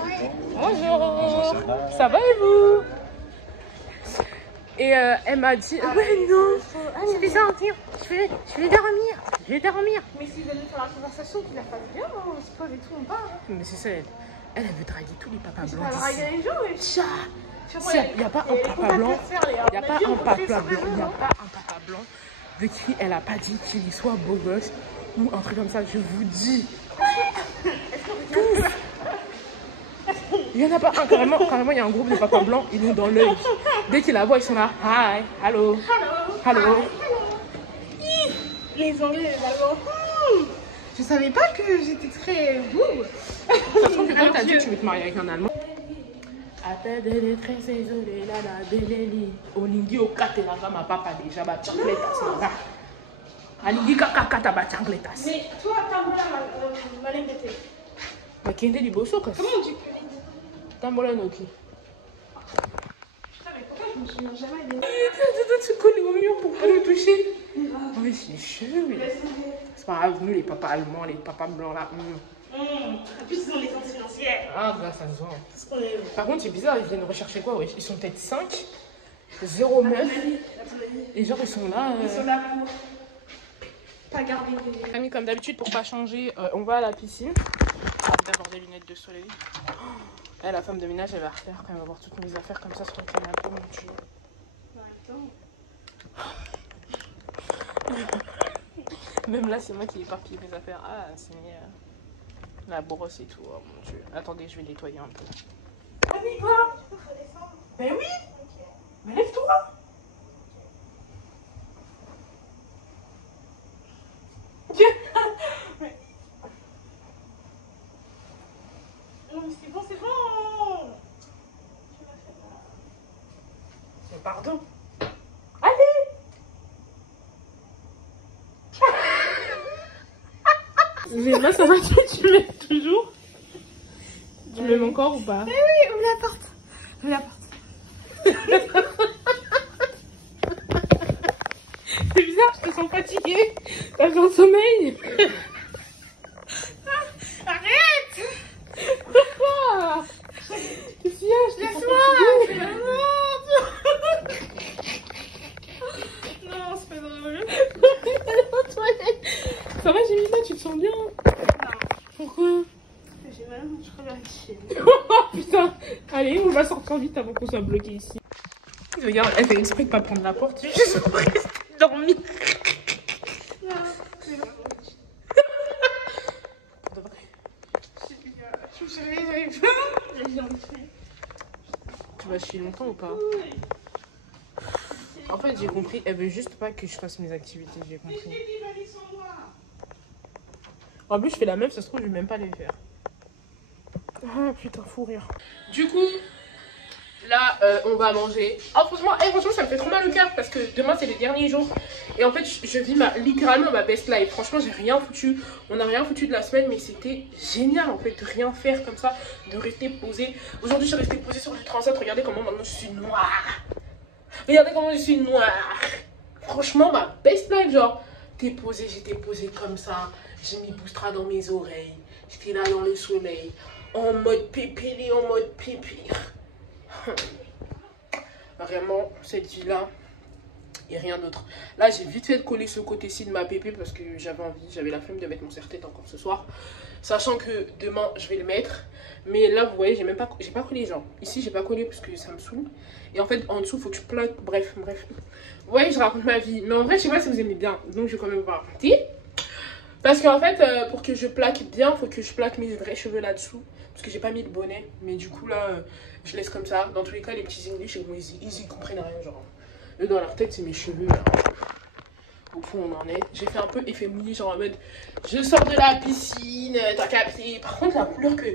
Bonjour. Ça va et vous? Et elle m'a dit, ouais, non, je vais sortir, je vais dormir, je vais dormir. Mais s'ils veulent faire la conversation, qu'ils la fassent bien, on se pose et tout, on parle. Mais c'est ça, elle veut draguer tous les papas blancs. Elle draguer les gens, oui. Il n'y a pas un papa blanc, il n'y a pas un papa blanc, il n'y a pas un papa blanc de qui elle n'a pas dit qu'il soit beau gosse ou un truc comme ça, je vous dis. Tous. Il n'y en a pas un, carrément il y a un groupe de papas blancs, ils ont dans l'œil. Dès qu'ils la voient, ils sont là, hi, hello, hello. Les Anglais, les Allemands. Je savais pas que j'étais très beau. Ça se trouve que toi, t'as dit que tu veux te marier avec un Allemand. Appel de détresse, désolé, là, la beleli. Olingi au kate la gama papa déjà, bah, chancletas, là. Alingi kakakata, bah, chancletas. Mais toi, Tambola m'a l'embêté. Mais qui est du bosso, quoi. Comment on dit Tambola Noki. Putain, mais pourquoi je me souviens jamais des. Tu colles au mur pour pas nous toucher. Oh, mais c'est chelou. C'est pas grave, nous, les papas allemands, les papas blancs, là. En plus, ils ont les influencières. Ah, grâce à ça. Par contre, c'est bizarre, ils viennent rechercher quoi? Ouais. Ils sont peut-être 5, 0 meufs. Et genre, ils sont là. Ils sont là pour pas garder les. Amis, comme d'habitude, pour pas changer, on va à la piscine. D'abord des lunettes de soleil. Elle, la femme de ménage, elle va refaire quand elle va voir toutes mes affaires comme ça sur le canapé, mon Dieu. Même là, c'est moi qui ai éparpillé mes affaires. Ah, c'est la brosse et tout. Oh mon Dieu. Attendez, je vais nettoyer un peu. Vas-y, quoi? Mais oui. Mais lève-toi. c'est bon, c'est bon. Mais pardon. Allez. Mais là, ça va, tu m'aimes toujours? Tu m'aimes encore ou pas? Oui, oui, ouvre la porte. Ouvre la porte. C'est bizarre, je te sens fatiguée. T'as fait un sommeil. Arrête. Pourquoi? Qu'est-ce qu'il y a? Je te sens fatiguée. Non, c'est pas drôle. Ça va, Jemima, tu te sens bien? Non. Pourquoi? J'ai mal, je crois la chienne. Oh putain. Allez, on va sortir vite avant qu'on soit bloqué ici. Regarde, elle fait exprès de pas prendre la porte, juste pour rester dormir. Tu vas chier longtemps ou pas? En fait, j'ai compris, elle veut juste pas que je fasse mes activités, j'ai compris. En plus, je fais la même, ça se trouve, je vais même pas les faire. Ah putain, fou rire. Du coup, là, on va manger. Oh, franchement, ça me fait trop mal au cœur parce que demain, c'est les derniers jours. Et en fait, je vis littéralement ma best life. Franchement, j'ai rien foutu. On n'a rien foutu de la semaine, mais c'était génial en fait de rien faire comme ça, de rester posé. Aujourd'hui, je suis restée posée sur le transat. Regardez comment maintenant je suis noire. Regardez comment je suis noire. Franchement, ma best life, genre, t'es posée, j'étais posée comme ça. J'ai mis Boustra dans mes oreilles. J'étais là dans le soleil, en mode pépélé, en mode pépire. Vraiment, cette vie-là, et rien d'autre. Là, j'ai vite fait de coller ce côté-ci de ma pépé parce que j'avais envie, j'avais la flemme de mettre mon serre-tête encore ce soir. Sachant que demain, je vais le mettre. Mais là, vous voyez, j'ai pas collé, genre. Ici, j'ai pas collé parce que ça me saoule. Et en fait, en dessous, il faut que je plaque. Bref. Vous voyez, je raconte ma vie. Mais en vrai, je sais pas si vous aimez bien. Donc, je vais quand même vous raconter. Parce qu'en fait, pour que je plaque bien, il faut que je plaque mes vrais cheveux là-dessous. Parce que j'ai pas mis le bonnet. Mais du coup, là, je laisse comme ça. Dans tous les cas, les petits English, ils y comprennent rien, genre. Eux, dans leur tête, c'est mes cheveux, là. Au fond, on en est. J'ai fait un peu effet mouillé, genre en mode je sors de la piscine, t'as capté. Par contre, la couleur que.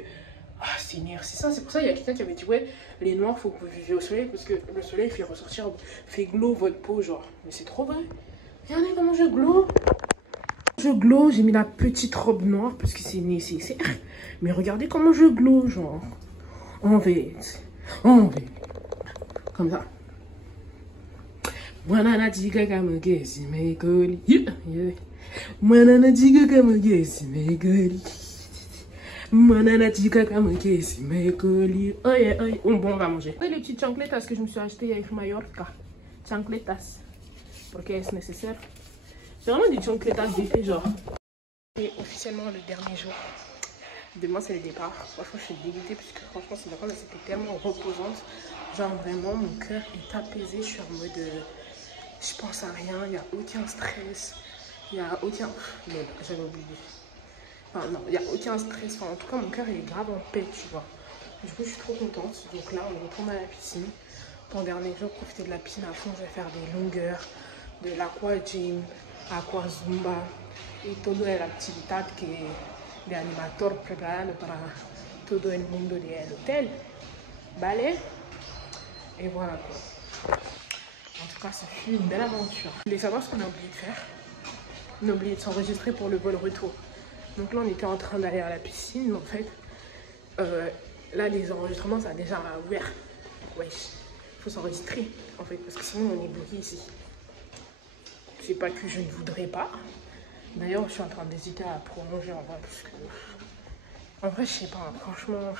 Ah, c'est ça. C'est pour ça qu'il y a quelqu'un qui avait dit ouais, les noirs, faut que vous viviez au soleil parce que le soleil fait ressortir, fait glow votre peau, genre. Mais c'est trop vrai. Regardez comment je glow. Je glow, j'ai mis la petite robe noire parce que c'est nécessaire. Mais regardez comment je glow, genre. En fait. Comme ça. Mwana diga kama gesi megoli. Mwana diga kama gesi megoli. Mwana diga kama gesi megoli. Oh yeah. Bon, on va manger. Et les petites chancletas que je me suis achetées avec Mallorca. Chancletas. Parce que c'est nécessaire. C'est vraiment des chancletas d'effet genre. C'est officiellement le dernier jour. Demain c'est le départ. Franchement je suis dégoûtée parce que franchement cette vacances c'était tellement reposante. Genre vraiment mon cœur est apaisé. Je suis en mode... je pense à rien, il n'y a aucun stress. Il n'y a aucun... Merde, j'avais oublié. Enfin non, il n'y a aucun stress. Enfin en tout cas mon cœur il est grave en paix, tu vois. Du coup je suis trop contente. Donc là on retourne à la piscine. Pour le dernier jour, profiter de la piscine à fond. Je vais faire des longueurs, de l'aqua gym, aqua zumba. Y todo el actividad que de animateur preparado para todo el mundo del hotel. Vale? Et voilà quoi. En tout cas, ça fut une belle aventure. Vous voulez savoir ce qu'on a oublié de faire? On a oublié de s'enregistrer pour le vol retour. Donc là, on était en train d'aller à la piscine. Mais en fait, là, les enregistrements, ça a déjà ouvert. Wesh, faut s'enregistrer en fait, parce que sinon, on est bloqué ici. C'est pas que je ne voudrais pas. D'ailleurs, je suis en train d'hésiter à prolonger en vrai. Parce que, en vrai, je sais pas, franchement,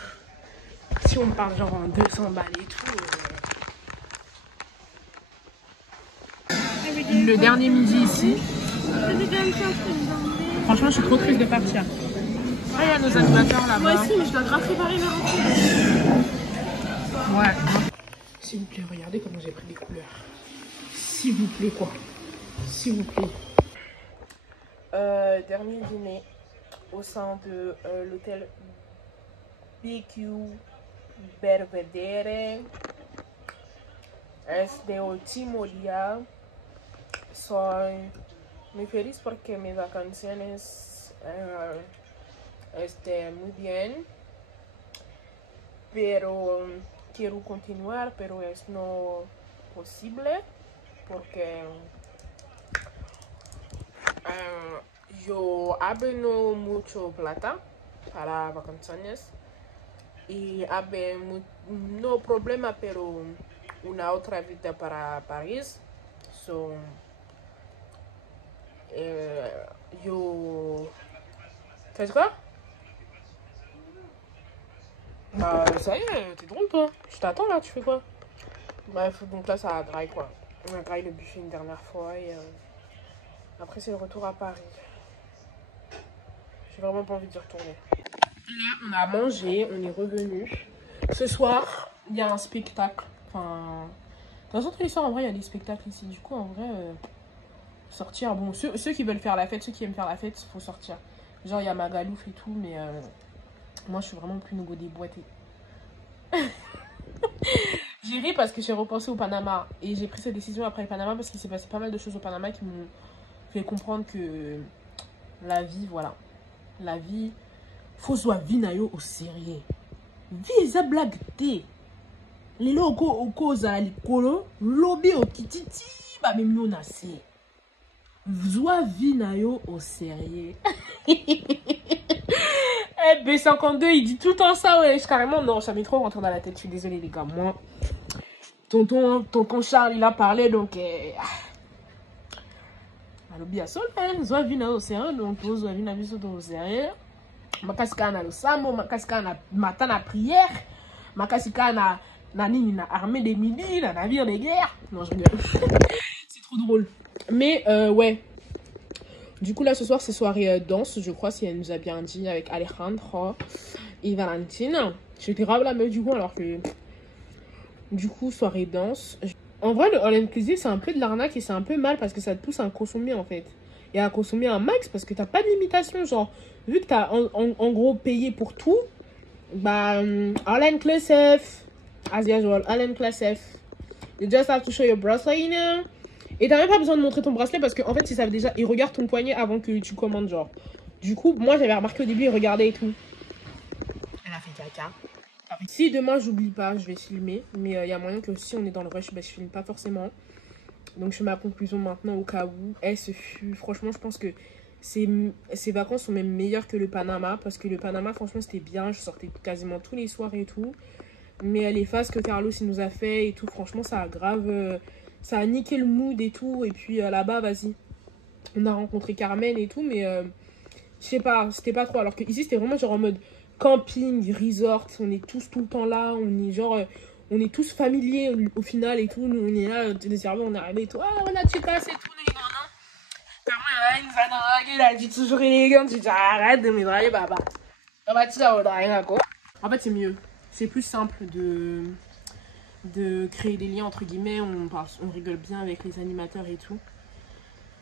si on me parle genre en 200 balles et tout. Le dernier midi ici. Franchement, je suis trop triste de partir. Ah, il y a nos animateurs là-bas. Moi aussi, mais je dois grave préparer mes rentrées. Ouais. S'il vous plaît, regardez comment j'ai pris des couleurs. S'il vous plaît, quoi. S'il vous plaît. Dernier dîner au sein de l'hôtel BQ Belvedere. Este último día. Soy muy feliz porque mis vacaciones muy bien. pero quiero continuar, pero es no posible porque yo hablo mucho plata para vacaciones y hablo no problema, pero una otra vida para París. So, yo... Fais quoi? Bah ça y est, t'es drôle toi. Je t'attends là, tu fais quoi? Bref, donc là ça a graille quoi. On a graille le buffet une dernière fois et après c'est le retour à Paris. J'ai vraiment pas envie d'y retourner. Là on a mangé, on est revenu. Ce soir, il y a un spectacle. Enfin, dans toutes les soirs en vrai il y a des spectacles ici. Du coup en vrai, sortir, bon ceux qui veulent faire la fête, ceux qui aiment faire la fête, faut sortir. Genre il y a Magalouf et tout, mais moi je suis vraiment plus nouveau des boîtes. J'ai ri parce que j'ai repensé au Panama et j'ai pris cette décision après le Panama parce qu'il s'est passé pas mal de choses au Panama qui m'ont fait comprendre que la vie, voilà, la vie, faut soit vinayo au sérieux. Visa blague té. Les logos au cause à l'icolo, lobby au tititi, bah même non assez. Soit vinayo au sérieux. Eh, B52, il dit tout le temps ça, ouais. Carrément, non, ça m'est trop rentré dans la tête. Je suis désolée, les gars. Moi, tonton Charles, il a parlé, donc. Alobi a sol, hein. Soit vina au sérieux, donc, soit vina au sérieux. Makasika na le sambo, makasika na matin na prière, makasika na nini na armée des midi, na navire de guerre. Non, je rigole. C'est trop drôle. Mais, ouais. Du coup, là, ce soir, c'est soirée danse, je crois, si elle nous a bien dit, avec Alejandro et Valentine. J'étais grave la meuf du coup, alors que... Du coup, soirée danse. En vrai, le all inclusive, c'est un peu de l'arnaque et c'est un peu mal parce que ça te pousse à consommer, en fait. Et à consommer un max parce que t'as pas de limitation, genre... Vu que t'as, en gros, payé pour tout, bah... all inclusive, as usual, all inclusive. You just have to show your bracelet, you know. Et t'as même pas besoin de montrer ton bracelet parce qu'en fait, ils savent déjà, ils regardent ton poignet avant que tu commandes, genre. Du coup, moi, j'avais remarqué au début, ils regardaient et tout. Elle a fait caca. Si demain, j'oublie pas, je vais filmer. Mais il y a moyen que si on est dans le rush, bah, je filme pas forcément. Donc, je fais ma conclusion maintenant au cas où. Ce fut, franchement, je pense que ces vacances sont même meilleures que le Panama. Parce que le Panama, franchement, c'était bien. Je sortais quasiment tous les soirs et tout. Mais les phases que Carlos il nous a fait et tout, franchement, ça a grave... ça a niqué le mood et tout. Et puis là-bas, vas-y. On a rencontré Carmen et tout. Mais je sais pas, c'était pas trop. Alors que ici, c'était vraiment genre en mode camping, resort. On est tous tout le temps là. On est genre... on est tous familiers au final et tout. Nous, on est là, les serveurs, on est arrivé et tout. Ah, voilà, tu passes et tout. Carmen, il nous a dragué. Il a dit toujours élégant. Tu dis, arrête de me draguer, baba. En fait, c'est mieux. C'est plus simple de créer des liens entre guillemets, on rigole bien avec les animateurs et tout.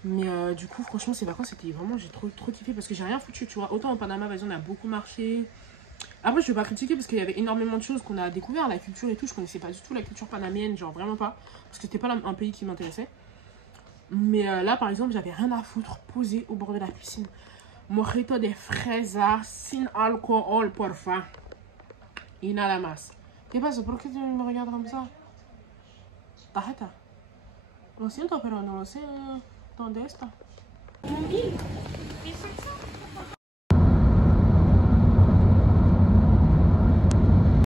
Mais du coup, franchement, ces vacances, c'était vraiment, j'ai trop kiffé parce que j'ai rien foutu, tu vois. Autant au Panama, vas-y, on a beaucoup marché. Après, je vais pas critiquer parce qu'il y avait énormément de choses qu'on a découvert, la culture et tout. Je connaissais pas du tout la culture panamienne, genre vraiment pas. Parce que c'était pas un pays qui m'intéressait. Mais là, par exemple, j'avais rien à foutre, posé au bord de la piscine. Mojito de fresa, sin alcohol, porfa. Y nada más. ¿Qué pasa? ¿Por qué me regardas comme ça? Tarjeta. Lo siento, pero no lo sé dónde está.